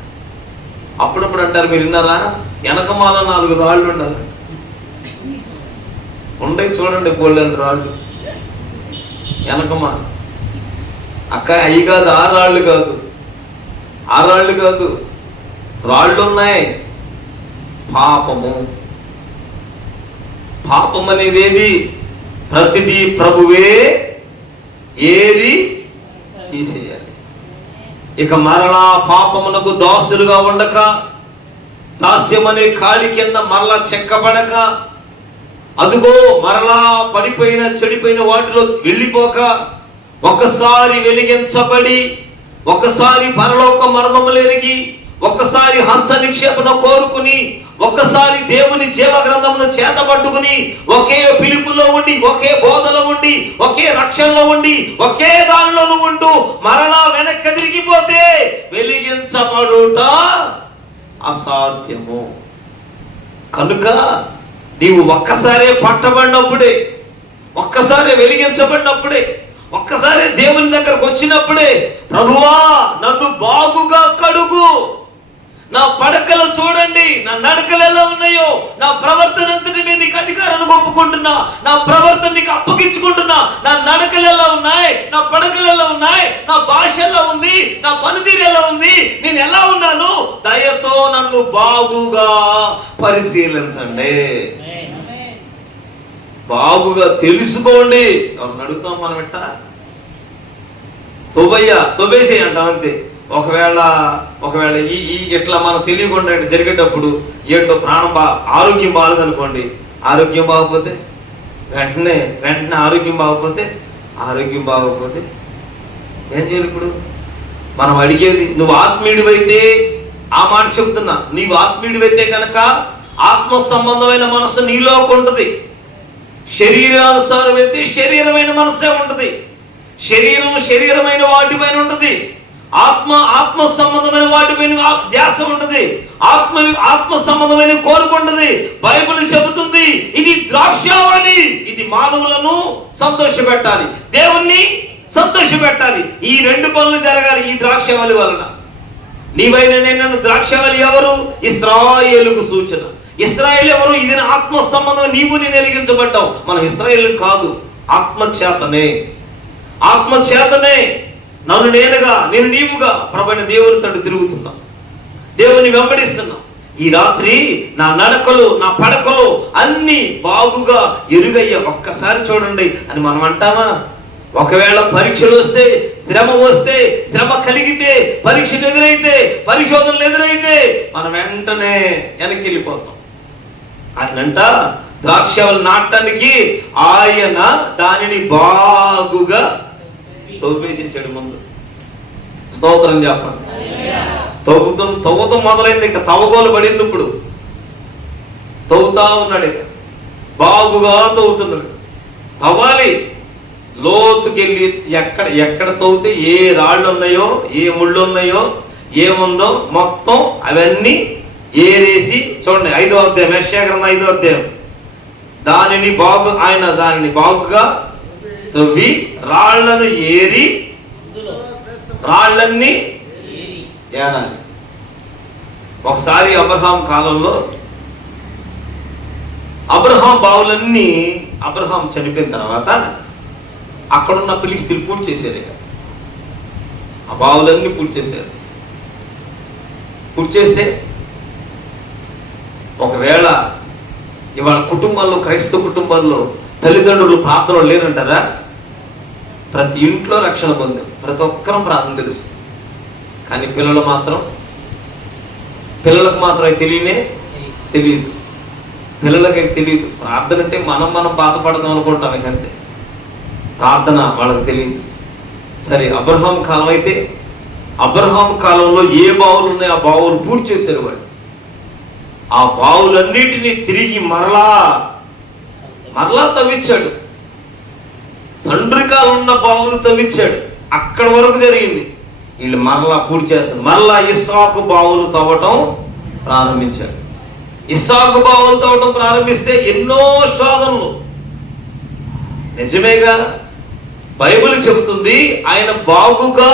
అప్పుడప్పుడు అంటారు, మీరు విన్నారా, వెనకమాల 4 రాళ్ళు ఉండాలి. ఉండే చూడండి బోల్డెన్ రాళ్ళు వెనకమాల. అక్క అవి కాదు, ఆ రాళ్ళు కాదు, ఆ రాళ్ళు కాదు, రాళ్ళు ఉన్నాయి. పాపము, పాపం అనేది ఏది? ప్రతిదీ ప్రభువే ఏరి తీసేయాలి. ఇక మరలా పాపమునకు దాసులుగా ఉండక, దాస్యమనే కాడి కింద మరలా చెక్కబడక, అదుగో మరలా పడిపోయిన చెడిపోయిన వాటిలో వెళ్ళిపోక, ఒకసారి వెలిగించబడి, ఒకసారి పరలోక మర్మములు ఎరిగి, ఒకసారి హస్త నిక్షేపణ కోరుకుని, ఒకసారి దేవుని జీవ గ్రంథమును చేతపట్టుకుని, ఒకే పిలుపులో ఉండి, ఒకే బోధలో ఉండి, ఒకే రక్షణలో ఉండి, ఒకే దానిలోనూ ఉంటూ మరలా వెనక్కి తిరిగిపోతే వెలిగించబడుట అసాధ్యము. కనుక నీవు ఒక్కసారే పట్టబడినప్పుడే, ఒక్కసారి వెలిగించబడినప్పుడే, ఒక్కసారి దేవుని దగ్గరకు వచ్చినప్పుడే, ప్రభువా నన్ను బాగుగా కడుగు, నా పడకలు చూడండి, నా నడకలు ఎలా ఉన్నాయో, నా ప్రవర్తన అంతటి మీద నీకు అధికారాన్ని ఒప్పుకుంటున్నా, నా ప్రవర్తన నీకు అప్పగించుకుంటున్నా, నా నడకలు ఎలా ఉన్నాయి, నా పడకలు ఎలా ఉన్నాయి, నా భాష ఎలా ఉంది, నా పనితీరు ఎలా ఉంది, నేను ఎలా ఉన్నాను, దయతో నన్ను బాగుగా పరిశీలించండి, బాగుగా తెలుసుకోండి. ఎవరిని అడుగుతాం మనం? ఎట్టా తొవ్వయ్యా, తొవ్వేసేయి అంటాం అంతే. ఒకవేళ ఈ ఇట్లా మనం తెలియకుండా జరిగేటప్పుడు ఏంటో ప్రాణం ఆరోగ్యం బాగలేదనుకోండి, ఆరోగ్యం బాగపోతే వెంటనే ఆరోగ్యం బాగపోతే ఏం చేయాలి? ఇప్పుడు మనం అడిగేది, నువ్వు ఆత్మీయుడివైతే, ఆ మాట చెప్తున్నా, నీవు ఆత్మీయుడివైతే కనుక ఆత్మ సంబంధమైన మనసు నీలోకి ఉంటుంది. శరీరానుసారం అయితే శరీరమైన మనసే ఉంటుంది, శరీరమైన వాటిపైన ఉంటుంది, ఆత్మ సంబంధమైన వాటిపైన ధ్యాస ఉంటుంది, ఆత్మ సంబంధమైన కోరిక ఉంటుంది. బైబిల్ చెబుతుంది, ఇది ద్రాక్షావళి, ఇది మానవులను సంతోషపెట్టాలి, దేవుణ్ణి సంతోషపెట్టాలి. ఈ 2 పనులు జరగాలి ఈ ద్రాక్షావళి వలన. నీవైన నేను ద్రాక్షావళి ఎవరు? ఇశ్రాయేలుకు సూచన. ఇశ్రాయేలు ఎవరు? ఇది ఆత్మ సంబంధం. నీవు నేను వెలిగించబడ్డావు. మనం ఇశ్రాయేలు కాదు, ఆత్మచేతనే నన్ను నేనుగా, నేను నీవుగా ప్రభువైన దేవుని తోటి తిరుగుతున్నాం, దేవుని వెంబడిస్తున్నాం. ఈ రాత్రి నా నడకలు, నా పడకలు అన్ని బాగుగా ఎరుగయ్యా, ఒక్కసారి చూడండి అని మనం అంటామా? ఒకవేళ పరీక్షలు వస్తే, శ్రమ వస్తే, శ్రమ కలిగితే, పరీక్షలు ఎదురైతే, పరిశోధనలు ఎదురైతే మనం వెంటనే వెనక్కి వెళ్ళిపోతాం. ఆయనంట ద్రాక్షలు నాటడానికి ఆయన దానిని బాగుగా తవ్వేసేసాడు. ముందు స్తోత్రం చెప్పండి. తవ్వుతూ మొదలైంది, ఇంకా తవ్వగోలు పడింది. ఇప్పుడు తవ్వుతా ఉన్నాడు, బాగుగా తవ్వుతున్నాడు. తవ్వాలి, లోతుకెళ్ళి ఎక్కడ తవ్వుతే ఏ రాళ్ళు ఉన్నాయో, ఏ ముళ్ళు ఉన్నాయో, ఏముందో మొత్తం అవన్నీ ఏరేసి, చూడండి 5వ అధ్యాయం, యెషయా గ్రంథం 5వ అధ్యాయం, ఆయన దానిని బాగుగా తవ్వి రాళ్లను ఏరి, రాళ్ళన్నీ ఏరాలి. ఒకసారి అబ్రహాం కాలంలో అబ్రహాం చనిపోయిన తర్వాత అక్కడున్న ఫిలిష్తీయులు పూర్తి చేశారు. ఇక ఆ బావులన్నీ పూర్తి చేశారు. పూర్తి చేస్తే ఒకవేళ ఇవాళ కుటుంబాల్లో, క్రైస్తవ కుటుంబాల్లో తల్లిదండ్రులు ప్రార్థనలు లేరంటారా? ప్రతి ఇంట్లో రక్షణ పొందాం, ప్రతి ఒక్కరం ప్రార్థన తెలుసు. కానీ పిల్లలకు మాత్రం తెలియదు. పిల్లలకి తెలియదు. ప్రార్థన అంటే మనం బాధపడదాం అనుకుంటాం, ఇంకంతే. ప్రార్థన వాళ్ళకి తెలియదు. సరే, అబ్రహాం కాలం అయితే, అబ్రహాం కాలంలో ఏ బావులు ఉన్నాయో ఆ బావులు పూర్తి చేశారు వాళ్ళు. ఆ బావులన్నిటినీ తిరిగి మరలా తవ్వించాడు. తండ్రి కాలం ఉన్న బావులు తవ్వించాడు, అక్కడ వరకు జరిగింది. వీళ్ళు మరలా పూర్తి చేస్తారు, మరలా ఇస్సాకు బావులు తవ్వటం ప్రారంభించాడు. ఇస్సాకు బావులు తవ్వటం ప్రారంభిస్తే ఎన్నో శోధనలు. నిజమేగా, బైబిల్ చెబుతుంది ఆయన బాగుగా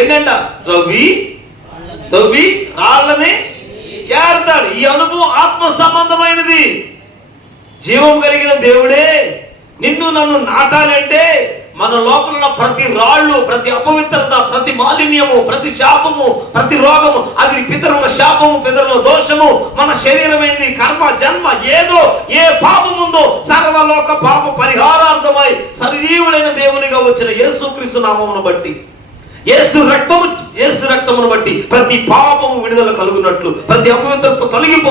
ఏంటంట, తవ్వి రాళ్ళని ఏర్తాడు. ఈ అనుభవం ఆత్మ సంబంధమైనది. జీవం కలిగిన దేవుడే నిన్ను నన్ను నాటాలంటే మన లోపల ఉన్న ప్రతి రాళ్ళు, ప్రతి అపవిత్రత, ప్రతి మాలిన్యము, ప్రతి శాపము, ప్రతి రోగము, అది పితరుల శాపము, పితరుల దోషము, మన శరీరమైంది, కర్మ, జన్మ, ఏదో ఏ పాపముందో సర్వలోక పాప పరిహారార్థమై సజీవుడైన దేవునిగా వచ్చిన యేసుక్రీస్తు నామమును బట్టి, యేసు రక్తమును బట్టి ప్రతి పాపము విడుదల కలుగునట్లు, ప్రతి అపవిత్రత తొలగిపో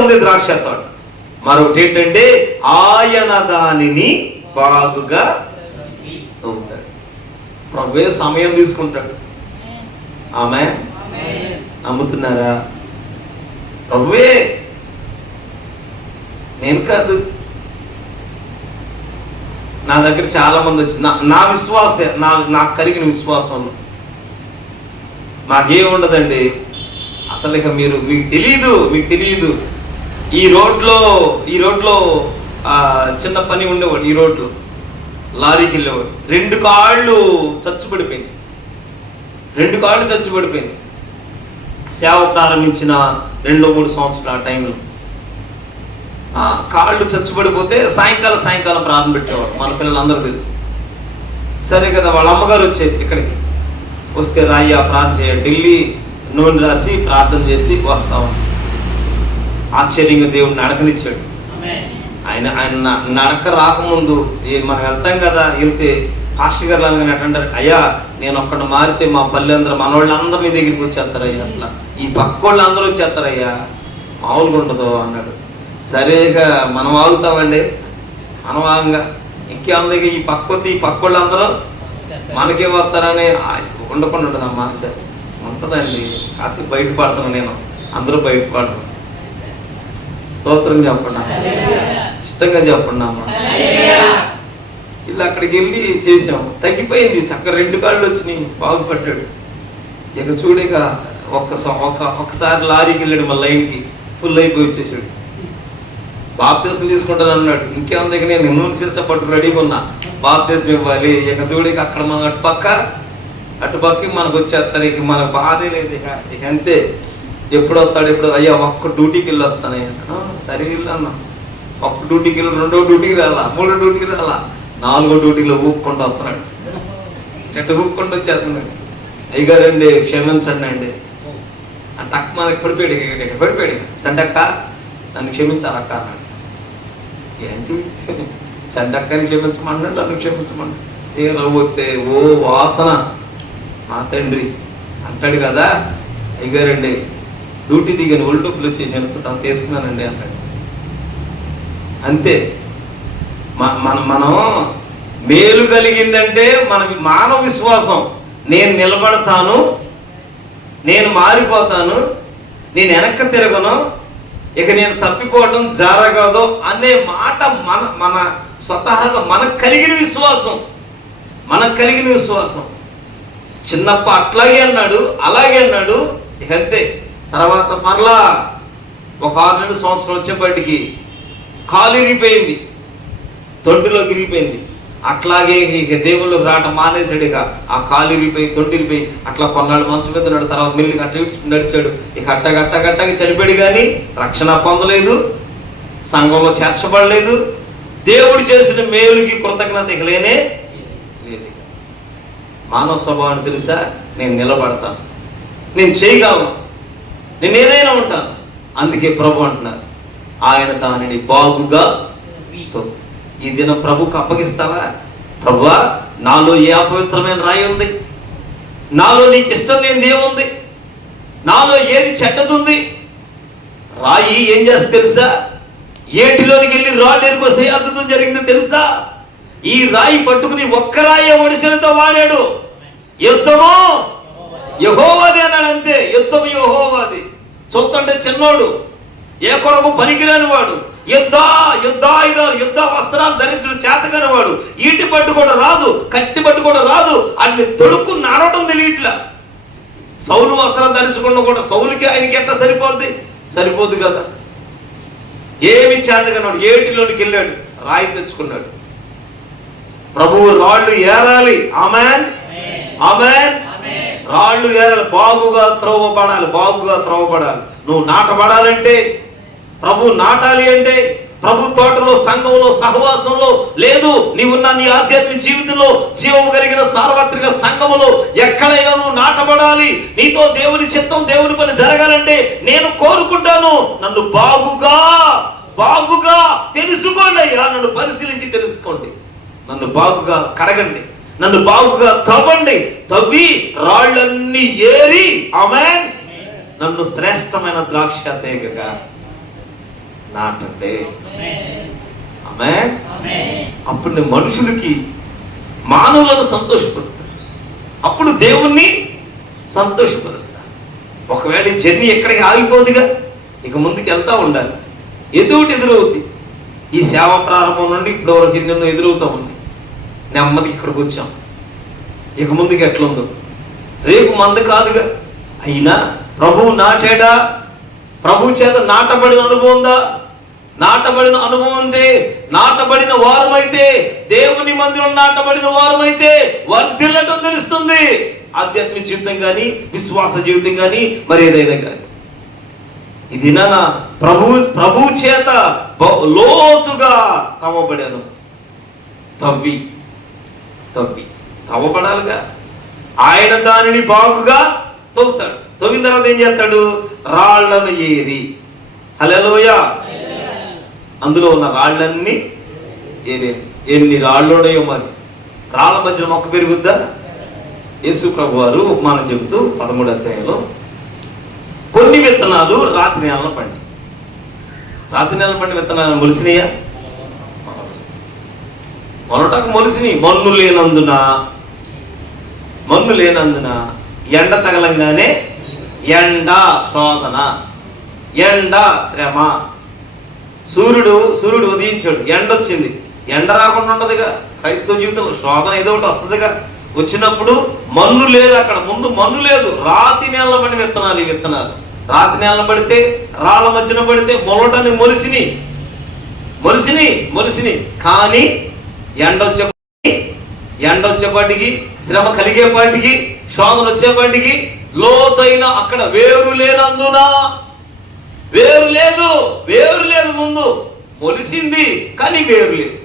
ఉంది ద్రాక్ష తోట. మరొకటి ఏంటంటే ఆయన దానిని బాగుగా తవ్వుతాడు. ప్రభువే సమయం తీసుకుంటాడు. ఆమె నమ్ముతున్నారా? ప్రభువే, నేను కాదు. నా దగ్గర చాలా మంది వచ్చి నా విశ్వాసే, నాకు కలిగిన విశ్వాసంలో నాకేముండదండి అసలు. ఇక మీకు తెలియదు. ఈ రోడ్లో చిన్న పని ఉండేవాడు. ఈ రోడ్లో లారీకి వెళ్ళేవాడు. 2 కాళ్ళు చచ్చుపడిపోయింది. సేవ ప్రారంభించిన 2-3 సంవత్సరాలు ఆ టైంలో కాళ్ళు చచ్చుపడిపోతే సాయంకాలం ప్రార్థన పెట్టేవాడు. మన పిల్లలందరూ తెలుసు. సరే కదా, వాళ్ళ అమ్మగారు వచ్చేది ఇక్కడికి. వస్తే రాయ్యా ప్రార్థన చేయ, ఢిల్లీ నూనె రాసి ప్రార్థన చేసి వస్తాం. ఆశ్చర్యంగా దేవుడు నడకనిచ్చాడు. ఆయన నడక రాకముందు మనం వెళ్తాం కదా, వెళ్తే పాస్టర్ గారు లాగా అంటారు, అయ్యా నేను ఒక్కడ మారితే మా పల్లె అందరూ మనోళ్ళందరూ మీ దగ్గరికి వచ్చేస్తారయ్యా, అసలు ఈ పక్క వాళ్ళు అందరూ వచ్చేస్తారయ్యా, మామూలుగా ఉండదు అన్నాడు. సరేగా మనం ఆగుతామండి, మనం ఆగంగా ఇంకేందుకు ఈ పక్క వాళ్ళు అందరూ మనకే వస్తారని ఉండకుండా ఉండదమ్మా. సరే ఉంటుందండి, కాకపోతే బయటపడుతున్నాను నేను, అందరూ బయటపడరు. స్తోత్రం చెప్పండి, ఇష్టంగా చెప్పండి అమ్మా. ఇలా అక్కడికి వెళ్ళి చేసాం, తగ్గిపోయింది. చక్కగా 2 కాళ్ళు వచ్చినాయి, బాగుపడ్డాడు. ఇక చూడక ఒక్కసారి లారీకి వెళ్ళాడు, మా లైన్కి ఫుల్ అయిపోయి వచ్చేసాడు. బాప్తీసం తీసుకుంటాను అన్నాడు. ఇంకేం దగ్గర నేను నూనె చేసే పట్టు రెడీగా ఉన్నా, బాప్తీసం ఇవ్వాలి. ఇక చూడక అక్కడ మనం అటుపక్కకి మనకు వచ్చేస్తారు. ఇక మనకు బాధే లేదు. ఇక అంతే. ఎప్పుడు వస్తాడు, ఎప్పుడు అయ్యా ఒక్క డ్యూటీకి వెళ్ళి వస్తానయ్యా. సరే వెళ్ళు అన్నా. ఒక్క డ్యూటీకి వెళ్ళి 2వ డ్యూటీకి రాలా, 3వ డ్యూటీకి రాలా, 4వ డ్యూటీలో ఊపుకుంటూ వస్తున్నాడు. ఊపుకుంటూ వచ్చేస్తున్నాడు. అయ్యగారండి క్షమించండి అండి అంటే అక్క మనకి పడిపోయాడు. సండక్క నన్ను క్షమించాలక్క అన్నాడు. ఏంటి సండక్కని క్షమించమన్నాడు, నన్ను క్షమించమన్నాడు. తీరబోతే ఓ వాసన, మా తండ్రి అంటాడు కదా, అయ్యగారండి డ్యూటీ దిగాను, ఒళ్ళు డబ్బులు వచ్చేసి తీసుకున్నానండి అన్నాడు. అంతే. మనం మేలు కలిగిందంటే మన మానవ విశ్వాసం, నేను నిలబడతాను, నేను మారిపోతాను, నేను వెనక్కి తిరగను, ఇక నేను తప్పిపోవడం జరగదు అనే మాట మన స్వతహాగా మనకు కలిగిన విశ్వాసం. చిన్నప్ప అట్లాగే అన్నాడు, అలాగే అన్నాడు. ఇక అంతే. తర్వాత మరలా ఒక 6 సంవత్సరం వచ్చేప్పటికి కాలు ఇరిగిపోయింది, తొండిలోకి ఇరిగిపోయింది. అట్లాగే ఇక దేవుళ్ళు రావటం మానేశాడు. ఇక ఆ కాలు ఇరిగిపోయి తొండిరిపోయి అట్లా కొన్నాళ్ళు మంచు మీద ఉన్నాడు. తర్వాత మెల్లిగా అట్లా నడిచాడు. ఇక గట్టగా చనిపోయాడు, కానీ రక్షణ పొందలేదు, సంఘంలో చేర్చబడలేదు. దేవుడు చేసిన మేలుకి కృతజ్ఞత ఇక లేనే లేదు. మానవ స్వభావాన్ని తెలుసా, నేను నిలబడతాను, నేను చేయగలను, నేను ఏదైనా ఉంటాను. అందుకే ప్రభు అంటున్నారు, ఆయన దానిని బాగుగా. ఈ దినం ప్రభుకు అప్పగిస్తావా? ప్రభువా, నాలో ఏ అపవిత్రమైన రాయి ఉంది, నాలో నీకు ఇష్టం లేనిది ఏముంది, నాలో ఏది చెడ్డదుంది? రాయి ఏం చేస్తా తెలుసా? ఏటిలోనికి వెళ్ళి రాళ్ళు ఎరుకోసే అద్భుతం జరిగిందో తెలుసా? ఈ రాయి పట్టుకుని ఒక్క రాయి ఒడిసెలతో వాడాడు. యుద్ధము యెహోవాది అన్నాడు. అంతే, యుద్ధము యెహోవాది. చూస్తుంటే చిన్నోడు, ఏ కొరకు పనికిరాని వాడు, యుద్ధ వస్త్రాలు ధరించడం చేతగాని వాడు, ఈటి పట్టు కూడా రాదు, కట్టి పట్టు కూడా రాదు, అన్ని తొడుక్కు నాడటం తెలియట్లా. సౌలు వస్త్రాలు ధరించకుండా కూడా సౌలుకి ఆయనకి ఎట్లా సరిపోద్ది కదా. ఏమి చేతగానాడు, ఏటిలోనికి వెళ్ళాడు, రాయి తెచ్చుకున్నాడు. ప్రభువు రాళ్ళు ఏరాలి. ఆమేన్, ఆమేన్. రాళ్ళు ఏరాలి, బాగుగా త్రోవబడాలి. నువ్వు నాటబడాలంటే, ప్రభు నాటాలి అంటే, ప్రభు తోటలో, సంఘంలో, సహవాసంలో లేదు, నీవున్న నీ ఆధ్యాత్మిక జీవితంలో, జీవము కలిగిన సార్వత్రిక సంఘములో ఎక్కడైనా నువ్వు నాటబడాలి. నీతో దేవుని చిత్తం, దేవుని పని జరగాలంటే నేను కోరుకుంటాను, నన్ను బాగుగా తెలుసుకోండి అయ్యా. నన్ను పరిశీలించి తెలుసుకోండి, నన్ను బాగుగా కడగండి, నన్ను బాగుగా తవ్వి రాళ్ళన్నీ ఏరి, ఆమేన్, నన్ను శ్రేష్టమైన ద్రాక్ష తీగగా నాటండి. ఆమేన్. అప్పుడు నేను మనుషులకి, మానవులను సంతోషపడతాను, అప్పుడు దేవుణ్ణి సంతోషపరుస్తా. ఒకవేళ ఈ జర్నీ ఎక్కడికి ఆగిపోదుగా, ఇక ముందుకు వెళ్తా ఉండాలి. ఎదుటి ఎదురవుద్ది. ఈ సేవ ప్రారంభం నుండి ఇప్పటి వరకు ఎన్నెన్నో ఎదురవుతా ఉంది. నెమ్మది ఇక్కడికి వచ్చాం. ఇక ముందుకు ఎట్లుందో రేపు మంది కాదుగా. అయినా ప్రభువు నాటాడా? ప్రభు చేత నాటబడిన అనుభవం ఉందా? నాటబడిన అనుభవం ఉంటే, నాటబడిన వారమైతే, దేవుని మందిరం నాటబడిన వారమైతే వర్ధిల్లటం తెలుస్తుంది. ఆధ్యాత్మిక జీవితం కానీ, విశ్వాస జీవితం కానీ, మరి ఏదైనా కానీ. ఇది నా ప్రభు చేత లోతుగా తవ్వబడాను. తవ్వబడాలిగా. ఆయన దానిని బాగుగా తవ్వుతాడు. తవ్విన తర్వాత ఏం చేస్తాడు? రాళ్లను ఏరి, హల్లెలూయా, అందులో ఉన్న రాళ్ళన్నీ ఏరి. ఎన్ని రాళ్ళు ఉన్నాయో మరి. రాళ్ళ మధ్య మొక్క పెరుగుద్దా? యేసు ప్రభు వారు ఉపమానం చెబుతూ 13వ అధ్యాయంలో, కొన్ని విత్తనాలు రాత్రి నెలలు పండి. రాత్రి నెలలు పండి విత్తనాలు మొలిసినాయా? మొలటకు మొలిసినాయి. మన్ను లేనందున ఎండ తగలంగానే ఎండ శోధన, ఎండ శ్రమ. సూర్యుడు ఉదయించాడు, ఎండ వచ్చింది. ఎండ రాకుండా ఉండదుగా. క్రైస్తవ జీవితంలో శోధన ఏదో ఒకటి వస్తుందిగా. వచ్చినప్పుడు మన్ను లేదు, అక్కడ ముందు మన్ను లేదు. రాతి నేల పడిన విత్తనాలు. ఈ విత్తనాలు రాతి నేల పడితే, రాళ్ళ మధ్యన పడితే మొలటని మొలిసిని. కానీ ఎండ వచ్చేపాటికి, శ్రమ కలిగేపాటికి, శోధన వచ్చేపాటికి, లోతైన అక్కడ వేరు లేదు. ముందు మొలిసింది కానీ వేరు లేదు.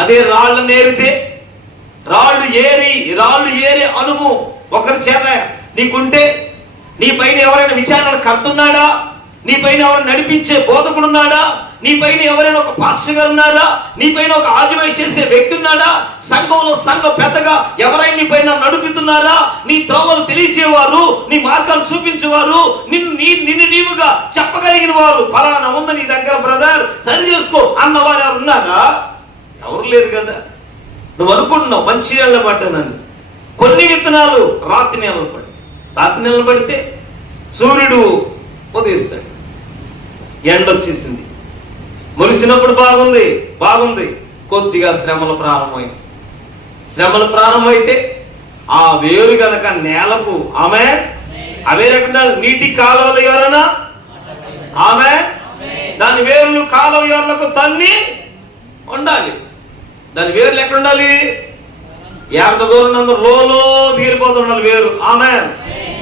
అదే రాళ్ళను ఏరితే, రాళ్ళు ఏరి అనుభవం ఒకరి చేత నీకుంటే, నీ పైన ఎవరైనా విచారణ కర్తున్నాడా? నీ పైన ఎవరైనా నడిపించే బోధకుడున్నాడా? నీ పైన ఎవరైనా ఒక పాస్టర్ గారు ఉన్నారా? నీ పైన ఒక ఆదిమయ చేసే వ్యక్తి ఉన్నాడా? సంఘంలో పెద్దగా ఎవరైనా నీ పైన నడుపుతున్నారా? నీ త్రోవలు తెలియచేవారు, నీ మార్గాలు చూపించేవారు, నిన్ను నీవుగా చెప్పగలిగిన వారు, ఫలానా ఉంది నీ దగ్గర బ్రదర్, సరి చేసుకో అన్నవారు ఎవరు ఉన్నారా? ఎవరు లేరు కదా. నువ్వు అనుకుంటున్నావు మంచి నెలలు పడ్డానని. కొన్ని విత్తనాలు రాతి నెలలు పడితే సూర్యుడు ఉదయిస్తాడు, ఎండ వచ్చేసింది. మొలిసినప్పుడు బాగుంది. కొద్దిగా శ్రమలు ప్రారంభమైతే ఆ వేరు గనక నేలకు, ఆమె అవే రకంగా నీటి కాలువలు ఎవరైనా, ఆమె దాని వేరులు కాలువ ఎవరికి తన్ని ఉండాలి. దాని వేర్లు ఎక్కడ ఉండాలి? ఎంత దూరం అందరూ లోలో దిగిపోతుండాలి వేరు. ఆమె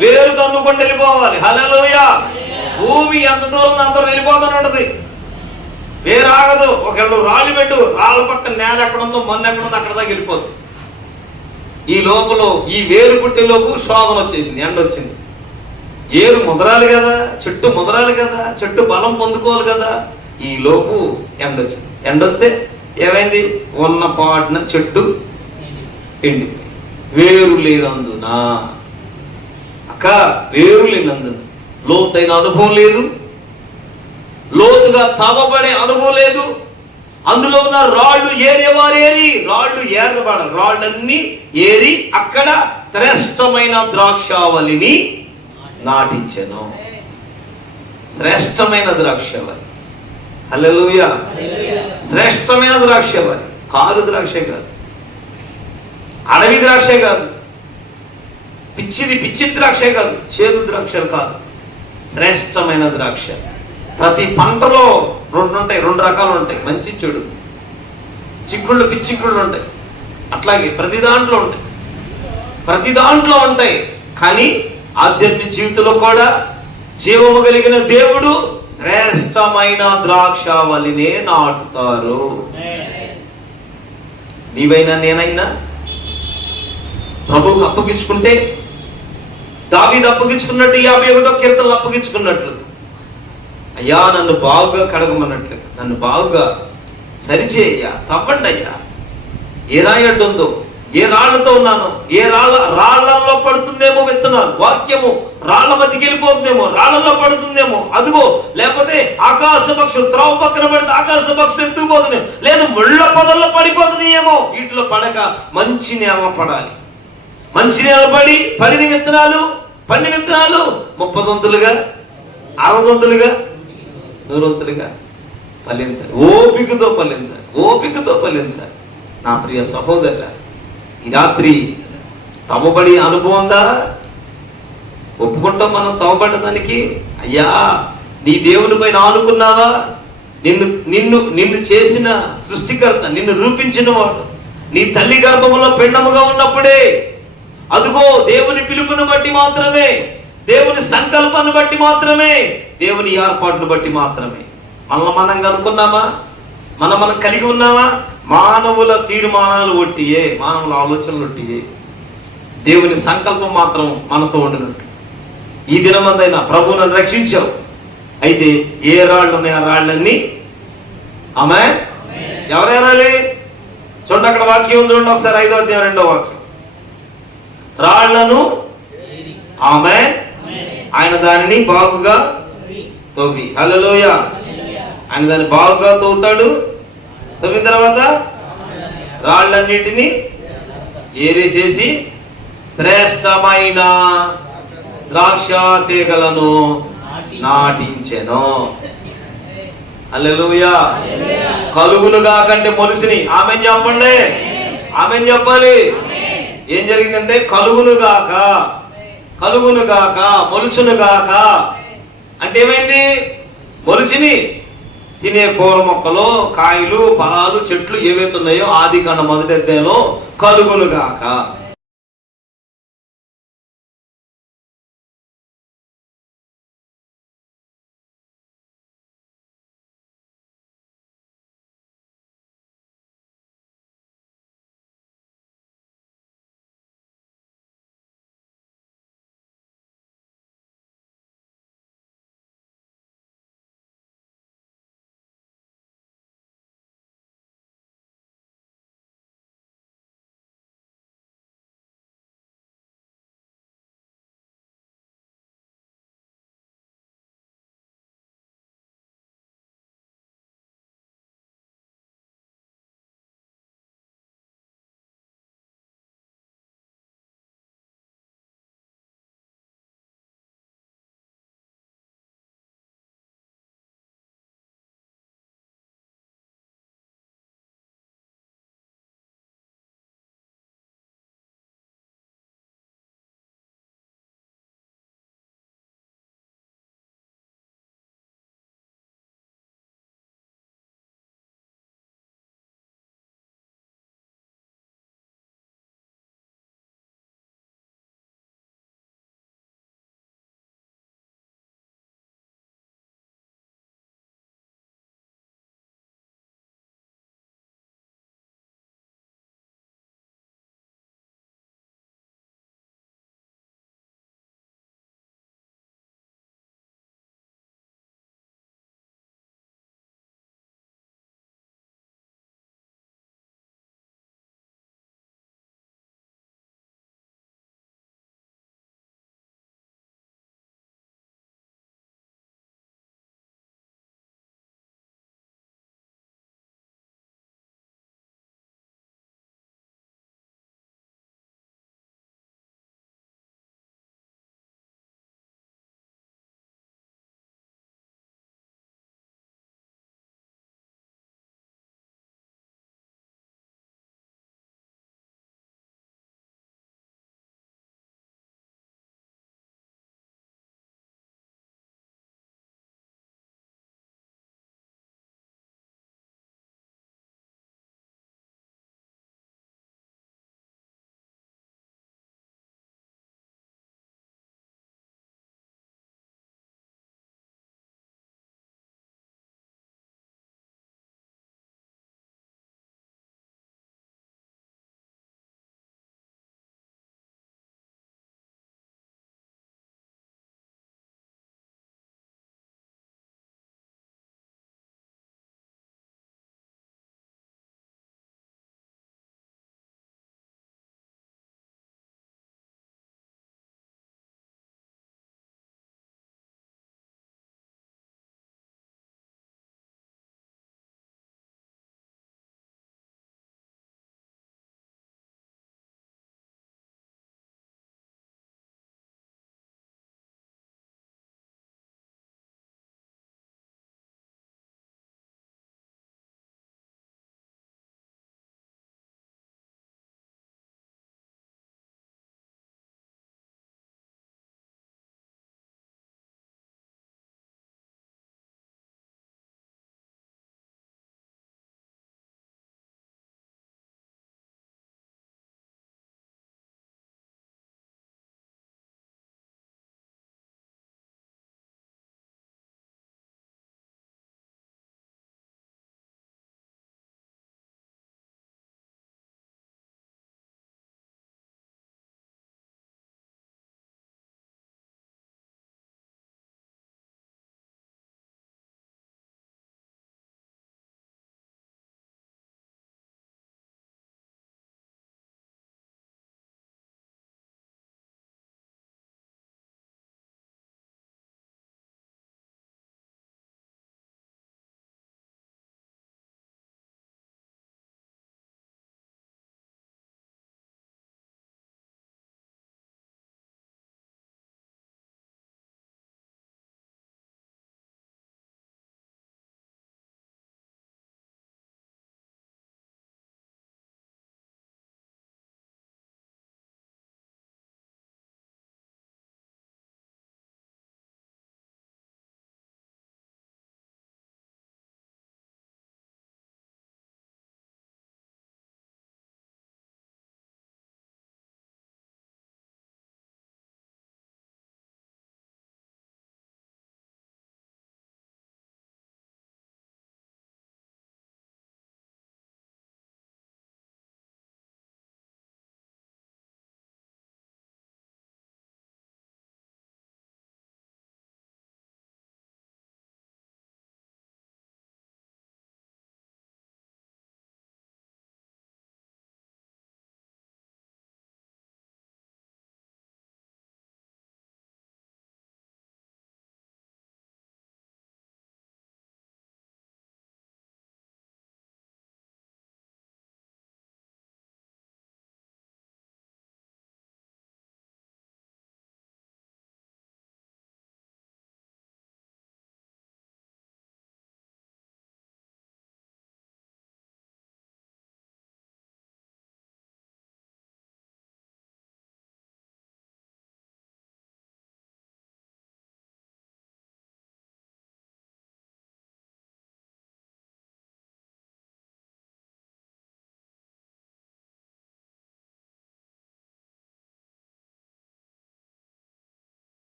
వేరు తన్నుకొని వెళ్ళిపోవాలి. హల్లెలూయా. భూమి ఎంత దూరం అందరూ వెళ్ళిపోతుంటది, వేరు ఆగదు. ఒకళ్ళు రాళ్ళు పెట్టు, రాళ్ళ పక్కన నేల ఎక్కడుందో, మన్ను ఎక్కడుందో అక్కడ దాకా వెళ్ళిపోతుంది. ఈ లోపల ఈ వేరు పుట్టే లోపు శోధన వచ్చేసింది, ఎండ వచ్చింది. ఏరు ముదరాలి కదా, చెట్టు బలం పొందుకోవాలి కదా. ఈ లోపు ఎండ వచ్చింది. ఎండ వస్తే ఏమైంది? ఉన్న పాటున చెట్టు ఎండిపోయింది. వేరు లేనందున లోతైన అనుభవం లేదు, లోతుగా తవ్వబడే అనుభవం లేదు. అందులో ఉన్న రాళ్ళు రాళ్ళన్నీ ఏరి అక్కడ శ్రేష్టమైన ద్రాక్షావళిని నాటించెను. శ్రేష్టమైన ద్రాక్షావళి. హల్లెలూయా. శ్రేష్టమైన ద్రాక్షావళి. కారు ద్రాక్ష కాదు, అడవి ద్రాక్ష కాదు, పిచ్చి ద్రాక్ష కాదు, చేదు ద్రాక్షలు కాదు, శ్రేష్టమైన ద్రాక్ష. ప్రతి పంటలో రెండు రకాలు ఉంటాయి, మంచి చెడు. చిక్కుళ్ళు పిచ్చిక్కుళ్ళు ఉంటాయి, అట్లాగే ప్రతి దాంట్లో ఉంటాయి. కానీ ఆధ్యాత్మిక జీవితంలో కూడా జీవము కలిగిన దేవుడు శ్రేష్టమైన ద్రాక్షావళినే నాటుతారు. నీవైనా నేనైనా ప్రభువుకు అప్పగించుకుంటే, దావీదు అప్పగించుకున్నట్టు 51వ కీర్తనలు అప్పగించుకున్నట్లు, అయ్యా నన్ను బాగుగా కడగమన్నట్లు, నన్ను బాగుగా సరిచేయ్యా, తవ్వండి అయ్యా, ఏ రాయి అడ్డు ఉందో, ఏ రాళ్లతో ఉన్నాను, ఏ రాళ్లలో పడుతుందేమో విత్తనాలు, వాక్యము రాళ్ల మధ్యకి వెళ్ళిపోతుందేమో, రాళ్లలో పడుతుందేమో, అదిగో, లేకపోతే ఆకాశ పక్షులు త్రోవ పక్కన పడితే ఆకాశ పక్షులు ఎత్తుకుపోతున్నాయి, లేదు ముళ్ళ పొదల్లో పడిపోతున్నాయేమో. వీటిలో పడక మంచి నేల పడాలి. మంచి నేల పడిన విత్తనాలు, పండిన విత్తనాలు 30 దొంతులుగా, 60 దొంతులుగా, 100 వంతులుగా ఫలించాలి. ఓపికతో ఫలించాలి, ఓపికతో ఫలించాలి. నా ప్రియ సహోదరుల, ఈ రాత్రి తవ్వబడి అనుభవం ఉందా? ఒప్పుకుంటాం మనం తవ్వబడ్డదానికి. అయ్యా, నీ దేవుని పైన ఆనుకున్నావా? నిన్ను చేసిన సృష్టికర్త, నిన్ను రూపించిన వాడు, నీ తల్లి గర్భంలో పిండముగా ఉన్నప్పుడే, అదుగో దేవుని పిలుపును బట్టి మాత్రమే, దేవుని సంకల్పాన్ని బట్టి మాత్రమే, దేవుని ఏర్పాటును బట్టి మాత్రమే. మనం అనుకున్నామా? మనం కలిగి ఉన్నామా? మానవుల తీర్మానాలు ఒట్టియే, మానవుల ఆలోచనలు ఒట్టియే. దేవుని సంకల్పం మాత్రం మనతో ఉండినట్టు. ఈ దినమందైనా ప్రభువు నన్ను రక్షించావు. అయితే ఏ రాళ్ళు ఉన్నాయి? ఆ రాళ్ళన్నీ ఆమె ఎవరేరాలి? చూడండి, అక్కడ వాక్యం ఉంది, చూడండి ఒకసారి. 5వ అధ్యాయం 2వ వాక్యం. రాళ్లను ఆమె ఆయన దానిని బాగుగా తవ్వి. హల్లెలూయా. ఆయన దాన్ని బాగుగా తవ్వుతాడు. తవ్విన తర్వాత రాళ్ళన్నిటినీ ఏరేసేసి శ్రేష్టమైన ద్రాక్ష తీగలను నాటించెను. హల్లెలూయా. కలుగునుగా కంటే మొలిసిని. ఆమెన్ చెప్పండి, ఆమెన్ చెప్పాలి. ఏం జరిగిందంటే కలుగునుగాక, కలుగునుగాక, మొలుచునుగాక అంటే ఏమైంది? మొలిచిని. తినే కూర మొక్కలు, కాయలు, ఫలాలు, చెట్లు ఏవైతే ఉన్నాయో ఆదికాండం 1వ అధ్యాయంలో కలుగునుగాక.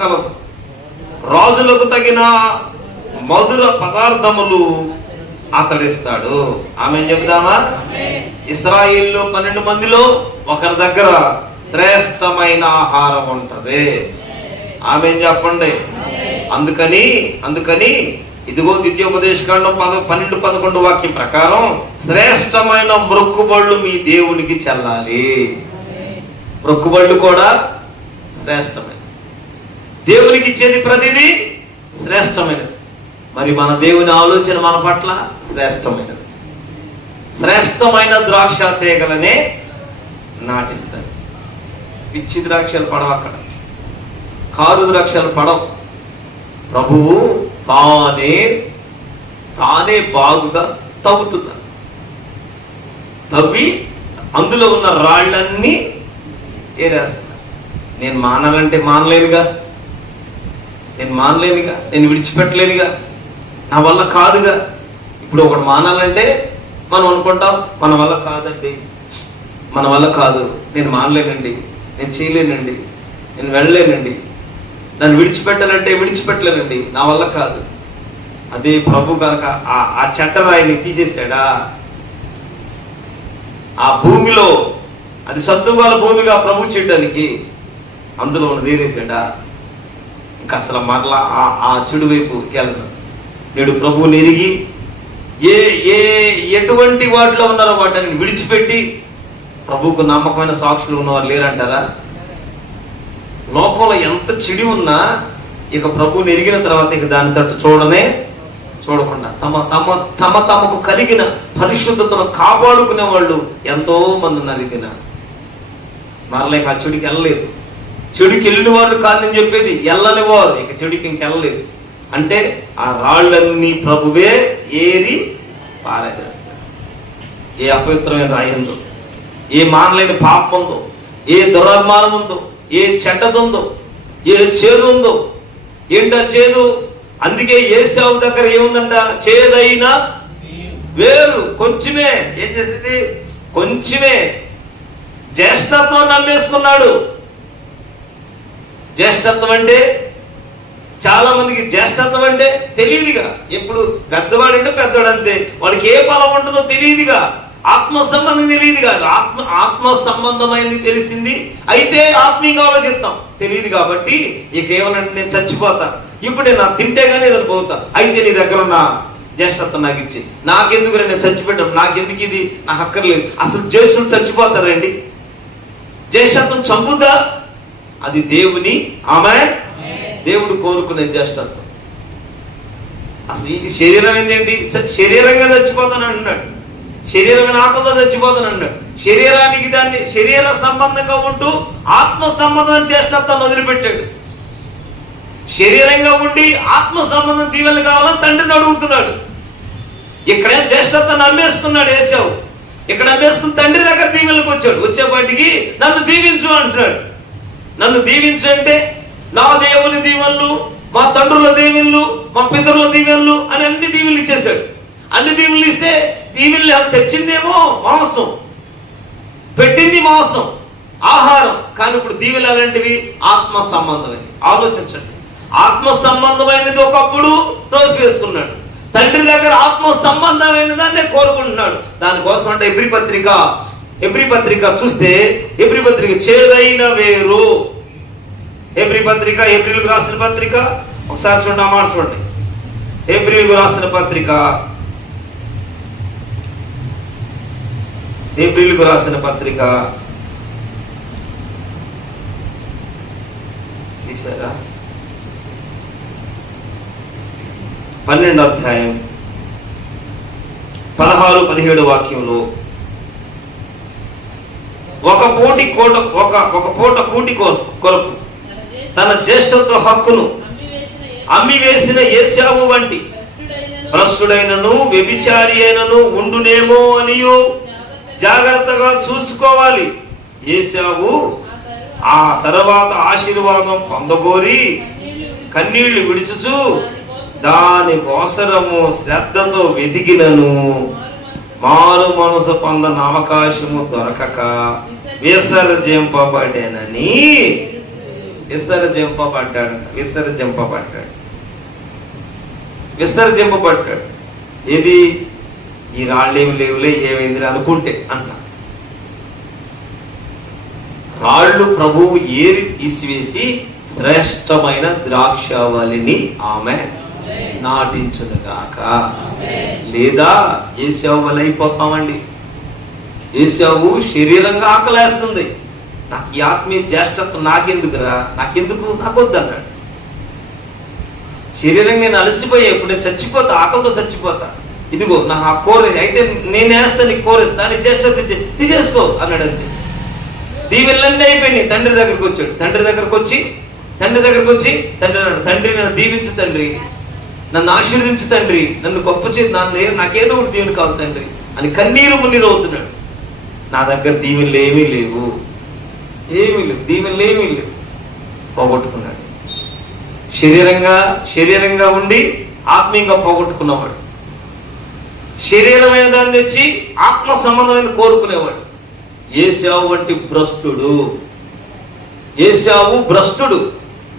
కలదు. రాజులకు తగిన మధుర పదార్థములు అతడిస్తాడు. ఆమె చెబుదామా? ఇశ్రాయేలు 12 మందిలో ఒకరి దగ్గర శ్రేష్టమైన ఆహారం ఉంటది. ఆమె చెప్పండి. అందుకని ఇదిగో ద్వితీయోపదేశకాండం 12-11 వాక్యం ప్రకారం శ్రేష్టమైన మొక్కుబళ్ళు మీ దేవునికి చెల్లాలి. మొక్కుబళ్ళు కూడా శ్రేష్టమైన, దేవునికి ఇచ్చేది ప్రతిదీ శ్రేష్టమైనది. మరి మన దేవుని ఆలోచన మన పట్ల శ్రేష్టమైనది. శ్రేష్టమైన ద్రాక్ష తీగలనే నాటిస్తారు. పిచ్చి ద్రాక్షలు పడవు, అక్కడ కారు ద్రాక్షలు పడవు. ప్రభువు తానే బాగుగా తవ్వుతున్నారు. తవ్వి అందులో ఉన్న రాళ్ళన్నీ ఏరేస్తున్నారు. నేను మానాలంటే మానలేనుగా, నేను విడిచిపెట్టలేనుగా, నా వల్ల కాదుగా. ఇప్పుడు ఒకటి మానాలంటే మనం అనుకుంటాం, మన వల్ల కాదండి, మన వల్ల కాదు, నేను మానలేనండి, నేను చేయలేనండి, నేను వెళ్ళలేనండి, నన్ను విడిచిపెట్టలేనండి, నా వల్ల కాదు. అదే ప్రభు కనుక ఆ చెడ్డరాయిని తీసేశాడా, ఆ భూమిలో అది సత్తువాల భూమిగా ప్రభు చేయడానికి అందులో తీరేసాడా, ఇంకా అసలు మరలా ఆ చెడు వైపుకి వెళ్ళను. నేడు ప్రభువుని ఎరిగి ఎటువంటి వాటిలో ఉన్నారో వాటిని విడిచిపెట్టి ప్రభువుకు నమ్మకమైన సాక్షులు ఉన్నవారు లేరంటారా? లోకంలో ఎంత చెడి ఉన్నా ఇక ప్రభువుని ఎరిగిన తర్వాత ఇక దాని తట్టు చూడకుండా తమకు కలిగిన పరిశుద్ధతను కాపాడుకునే వాళ్ళు ఎంతో మంది ఉన్నారు. ఇది మరలా ఇక ఆ చెడుకి వెళ్ళలేదు. చెడుకి వెళ్ళిన వాళ్ళు కాదని చెప్పేది, వెళ్ళని వారు ఇక చెడుకి ఇంకెళ్ళలేదు. అంటే ఆ రాళ్ళన్నీ ప్రభువే ఏరి పారేసేస్తారు. ఏ అపవిత్రమైన రాయి ఉందో, ఏ మానలేని పాపం ఉందో, ఏ దురభిమానం ఉందో, ఏ చెడ్డదుందో, ఏ చేదు ఉందో. ఏంటా చేదు? అందుకే ఏశావు దగ్గర ఏముందంట? చేదైన వేరు. కొంచెమే ఏం చేసింది? కొంచెమే జ్యేష్ఠత్వం నమ్మేసుకున్నాడు. జ్యేష్ఠత్వం అంటే చాలా మందికి జ్యేష్ఠత్వం అంటే తెలియదుగా. ఎప్పుడు పెద్దవాడంటే పెద్దవాడు అంతే, వాడికి ఏ బలం ఉంటుందో తెలియదుగా. ఆత్మ సంబంధం తెలియదు కాదు, ఆత్మ సంబంధమైంది తెలిసింది. అయితే ఆత్మీయంగా ఆలోచిస్తాం, తెలియదు కాబట్టి ఇక ఏమనంటే నేను చచ్చిపోతా, ఇప్పుడు నేను తింటే కానీ ఏదైనా పోతా, అయితే నీ దగ్గర ఉన్న జ్యేష్ఠత్వం నాకు ఇచ్చి, నాకెందుకు నేను చచ్చిపెట్టాను, నాకెందుకు ఇది, నాకు అక్కర్లేదు. అసలు జ్యేష్ఠులు చచ్చిపోతారండి? జ్యేష్ఠత్వం చంపుదా? అది దేవుని దేవుడు కోరుకునే జ్యేష్ఠత్వం. అసలు ఈ శరీరం ఏంటి? శరీరంగా చచ్చిపోతాను అంటున్నాడు, శరీరమైన ఆకలితో చచ్చిపోతాను అన్నాడు. శరీరానికి దాన్ని శరీర సంబంధంగా ఉంటూ ఆత్మ సంబంధం జ్యేష్ఠత్వాన్ని వదిలిపెట్టాడు. శరీరంగా ఉండి ఆత్మ సంబంధం దీవెనలు కావాలని తండ్రిని అడుగుతున్నాడు. ఇక్కడేం జ్యేష్ఠత్వాన్ని అమ్మేసుకున్నాడు ఏశావు. ఇక్కడ అమ్మేసుకుని తండ్రి దగ్గర దీవెనలకు వచ్చాడు. వచ్చేపాటికి నన్ను దీవించు అంటున్నాడు. నన్ను దీవించు అంటే నా దేవుని దీవెనలు, మా తండ్రుల దీవెనలు, మా పితరుల దీవెనలు అని అన్ని దీవెనలు ఇచ్చేశాడు. అన్ని దీవెనలు ఇస్తే దీవెనలు తెచ్చిందేమో మాంసం, పెట్టింది మాంసం, ఆహారం. కానీ ఇప్పుడు దీవెనలు అలాంటివి ఆత్మ సంబంధమైనవి. ఆలోచించండి, ఆత్మ సంబంధమైనది ఒకప్పుడు త్రోసివేసుకున్నాడు. తండ్రి దగ్గర ఆత్మ సంబంధమైన దాన్నే కోరుకుంటున్నాడు. దానికోసం అంటే ఎబ్రీ పత్రిక చూస్తే, ఎబ్రీ పత్రిక చేదైన వేరు. ఎబ్రీ పత్రిక, ఏప్రిల్కు రాసిన పత్రిక, ఒకసారి చూడండి, ఆ మాట చూడండి. ఏప్రిల్కు రాసిన పత్రిక, ఏప్రిల్కు రాసిన పత్రిక తీసారా? 12వ అధ్యాయం 16-17 వాక్యంలో ఒక పూట కూటి కొరకు తన జ్యేష్ఠత్వ హక్కును అమ్మివేసిన ఏశావు వంటి భ్రష్టుడైనను వ్యభిచారి అయినను ఉండునేమో అనియు జాగ్రత్తగా చూసుకోవాలి. ఏశావు ఆ తర్వాత ఆశీర్వాదం పొందబోరి కన్నీళ్లు విడుచుచు దాని కోసరము శ్రద్ధతో వెతికినను మారు మనసు పొందన అవకాశము దొరకక విసర్జింపబడేనని విసర్జింపబడ్డాడు. ఏది? ఈ రాళ్ళేమి లేవులే, ఏమైంది అనుకుంటే అన్న రాళ్ళు ప్రభువు ఏరి తీసివేసి శ్రేష్టమైన ద్రాక్షావళిని ఆమె నాటించునుగాక. లేదా ఏశావు వలె అయిపోతామండి. ఏశావు శరీరంగా ఆకలేస్తుంది, నాకు ఈ ఆత్మీయ జ్యేష్ఠత్వం నాకెందుకురా, నాకు వద్దన్నాడు. శరీరంగా నేను అలసిపోయా, ఇప్పుడు నేను చచ్చిపోతా, ఆకలితో చచ్చిపోతా, ఇదిగో నాకు ఆ కూర అయితే నేను వేస్తా, నీకు కూరేస్తా, నీ జ్యేష్ఠత తీసేసుకో అన్నాడు. అంతే. దీవెనలన్నీ అయిపోయినాయి. తండ్రి దగ్గరకు వచ్చాడు. తండ్రి దగ్గరకు వచ్చి తండ్రి అన్నాడు, తండ్రి నన్ను దీవించు తండ్రి, నన్ను ఆశీర్వదించు తండ్రి, నన్ను గొప్ప చేసి నాకేదో ఒకటి దీవెన కావాలి తండ్రి అని కన్నీరు మున్నీరు అవుతున్నాడు. నా దగ్గర దీవెనలు ఏమీ లేవు, దీవెనలు ఏమీ లేవు, పోగొట్టుకున్నాడు. శరీరంగా ఉండి ఆత్మీయంగా పోగొట్టుకున్నవాడు. శరీరమైన దాన్ని తెచ్చి ఆత్మ సంబంధమైన కోరుకునేవాడు. ఏశావు వంటి భ్రష్టుడు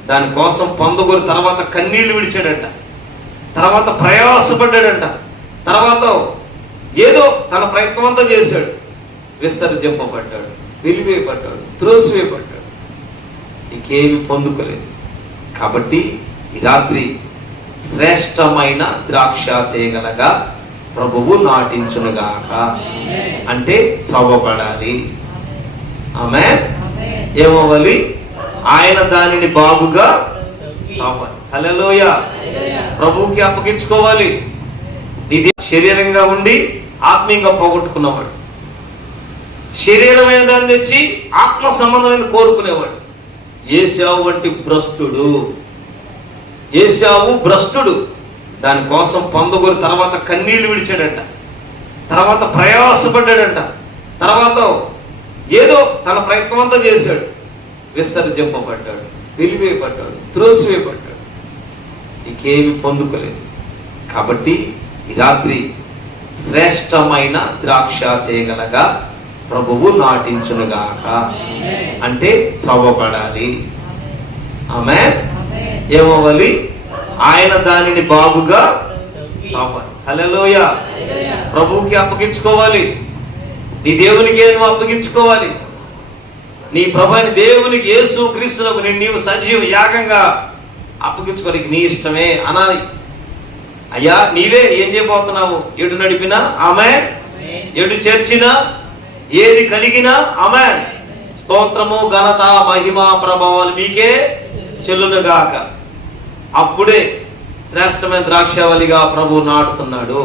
దానికోసం పొందగోరి తర్వాత కన్నీళ్లు విడిచాడంట, తర్వాత ప్రయాసపడ్డాడంట, తర్వాత ఏదో తన ప్రయత్నం అంతా చేశాడు. విసర్జింపబడ్డాడు, వెలివేయబడ్డాడు, త్రోసివేయబడ్డాడు, ఇంకేమి పొందుకోలేదు. కాబట్టి ఈ రాత్రి శ్రేష్టమైన ద్రాక్ష తీగలగా ప్రభువు నాటించునుగాక. అంటే త్రవ్వబడాలి. ఆమేన్. ఏమవ్వాలి? ఆయన దానిని బాగుగా త్రవ్వాలి. హల్లెలూయా. ప్రభువుకి అప్పగించుకోవాలి. ఇది శరీరంగా ఉండి ఆత్మీయంగా పోగొట్టుకున్నవాడు, శరీరమైన దాన్ని తెచ్చి ఆత్మ సంబంధమైన కోరుకునేవాడు. ఏశావు వంటి భ్రష్టుడు దానికోసం పొందగోరి తర్వాత కన్నీళ్లు విడిచాడంట, తర్వాత ప్రయాసపడ్డాడంట, తర్వాత ఏదో తన ప్రయత్నం అంతా చేశాడు. విసర్జింపబడ్డాడు, వెలివేయబడ్డాడు, త్రోసివేయబడ్డాడు, ఇంకేమి పొందుకోలేదు. కాబట్టి ఈ రాత్రి శ్రేష్టమైన ద్రాక్ష తీగలగా ప్రభువు నాటించునుగాక. అంటే త్రవ్వబడాలి. ఆమేన్. ఏమవ్వాలి? ఆయన దానిని బాగుగా త్రవ్వాలి. హల్లెలూయా. ప్రభువుకి అప్పగించుకోవాలి. నీ దేవునికి నువ్వు అప్పగించుకోవాలి. నీ ప్రభుని దేవునికి యేసు క్రీస్తునకు నీవు సజీవ యాగంగా అప్పగించుకోనికి నీ ఇష్టమే అనాలి. అయ్యా నీవే ఏం చేయబోతున్నావు? ఎడు నడిపినా ఆమేన్, ఎడు చేర్చినా, ఏది కలిగినా ఆమేన్. స్తోత్రము, ఘనత, మహిమ, ప్రభావాలు మీకే చెల్లునుగాక. అప్పుడే శ్రేష్టమైన ద్రాక్షావళిగా ప్రభు నాటుతున్నాడు.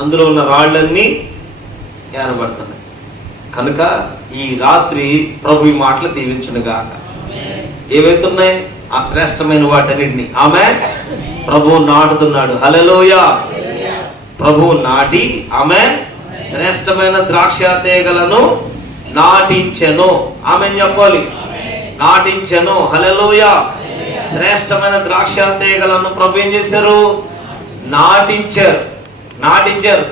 అందులో ఉన్న రాళ్ళన్నీ ఏనబడుతున్నాయి. కనుక ఈ రాత్రి ప్రభు ఈ మాటలు దీవించునుగాక. ఏవైతున్నాయి? ఆ శ్రేష్టమైన వాటన్నిటిని ఆమేన్ ప్రభు నాటుతున్నాడు. హల్లెలూయా. ప్రభు నాటి ఆమేన్ శ్రేష్టమైన ద్రాక్ష తీగలను నాటించెను. ఆమేన్ చెప్పాలి. నాటించెను. హల్లెలూయా. శ్రేష్టమైన ద్రాక్ష తీగలను ప్రభు ఏం చేశారు? నాటించారు.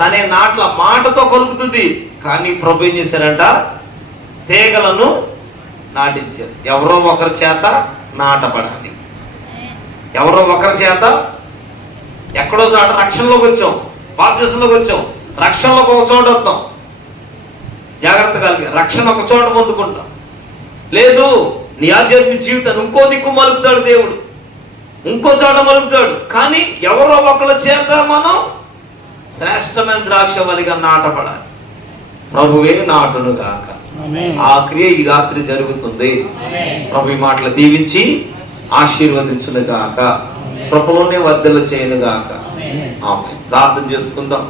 తనే నాట్ల మాటతో కొలుకుతుంది, కానీ ప్రభు ఏం చేశారంట? తీగలను నాటించారు. ఎవరో ఒకరి చేత నాటబడాలి. ఎవరో ఒకరి చేత. ఎక్కడో చోట రక్షణలోకి వచ్చాం, బాప్తిసంలోకి వచ్చాం, రక్షణలోకి ఒక చోట వస్తాం. జాగ్రత్త కలిగి రక్షణ ఒక చోట పొందుకుంటాం. లేదు, నీ ఆధ్యాత్మిక జీవితాన్ని ఇంకో దిక్కు మలుపుతాడు దేవుడు, ఇంకో చోట మలుపుతాడు. కానీ ఎవరో ఒకళ్ళ చేత మనం శ్రేష్టమైన ద్రాక్షవల్లిగా నాటపడాలి. ప్రభువే నాటునుగాక. ఆ క్రియ ఈ రాత్రి జరుగుతుంది. ప్రభు ఈ మాటలు దీవించి ఆశీర్వదించునుగాక. కృపలోనే వర్ధల చేయనుగాక. ఆమేన్. ప్రార్థన చేసుకుందాం.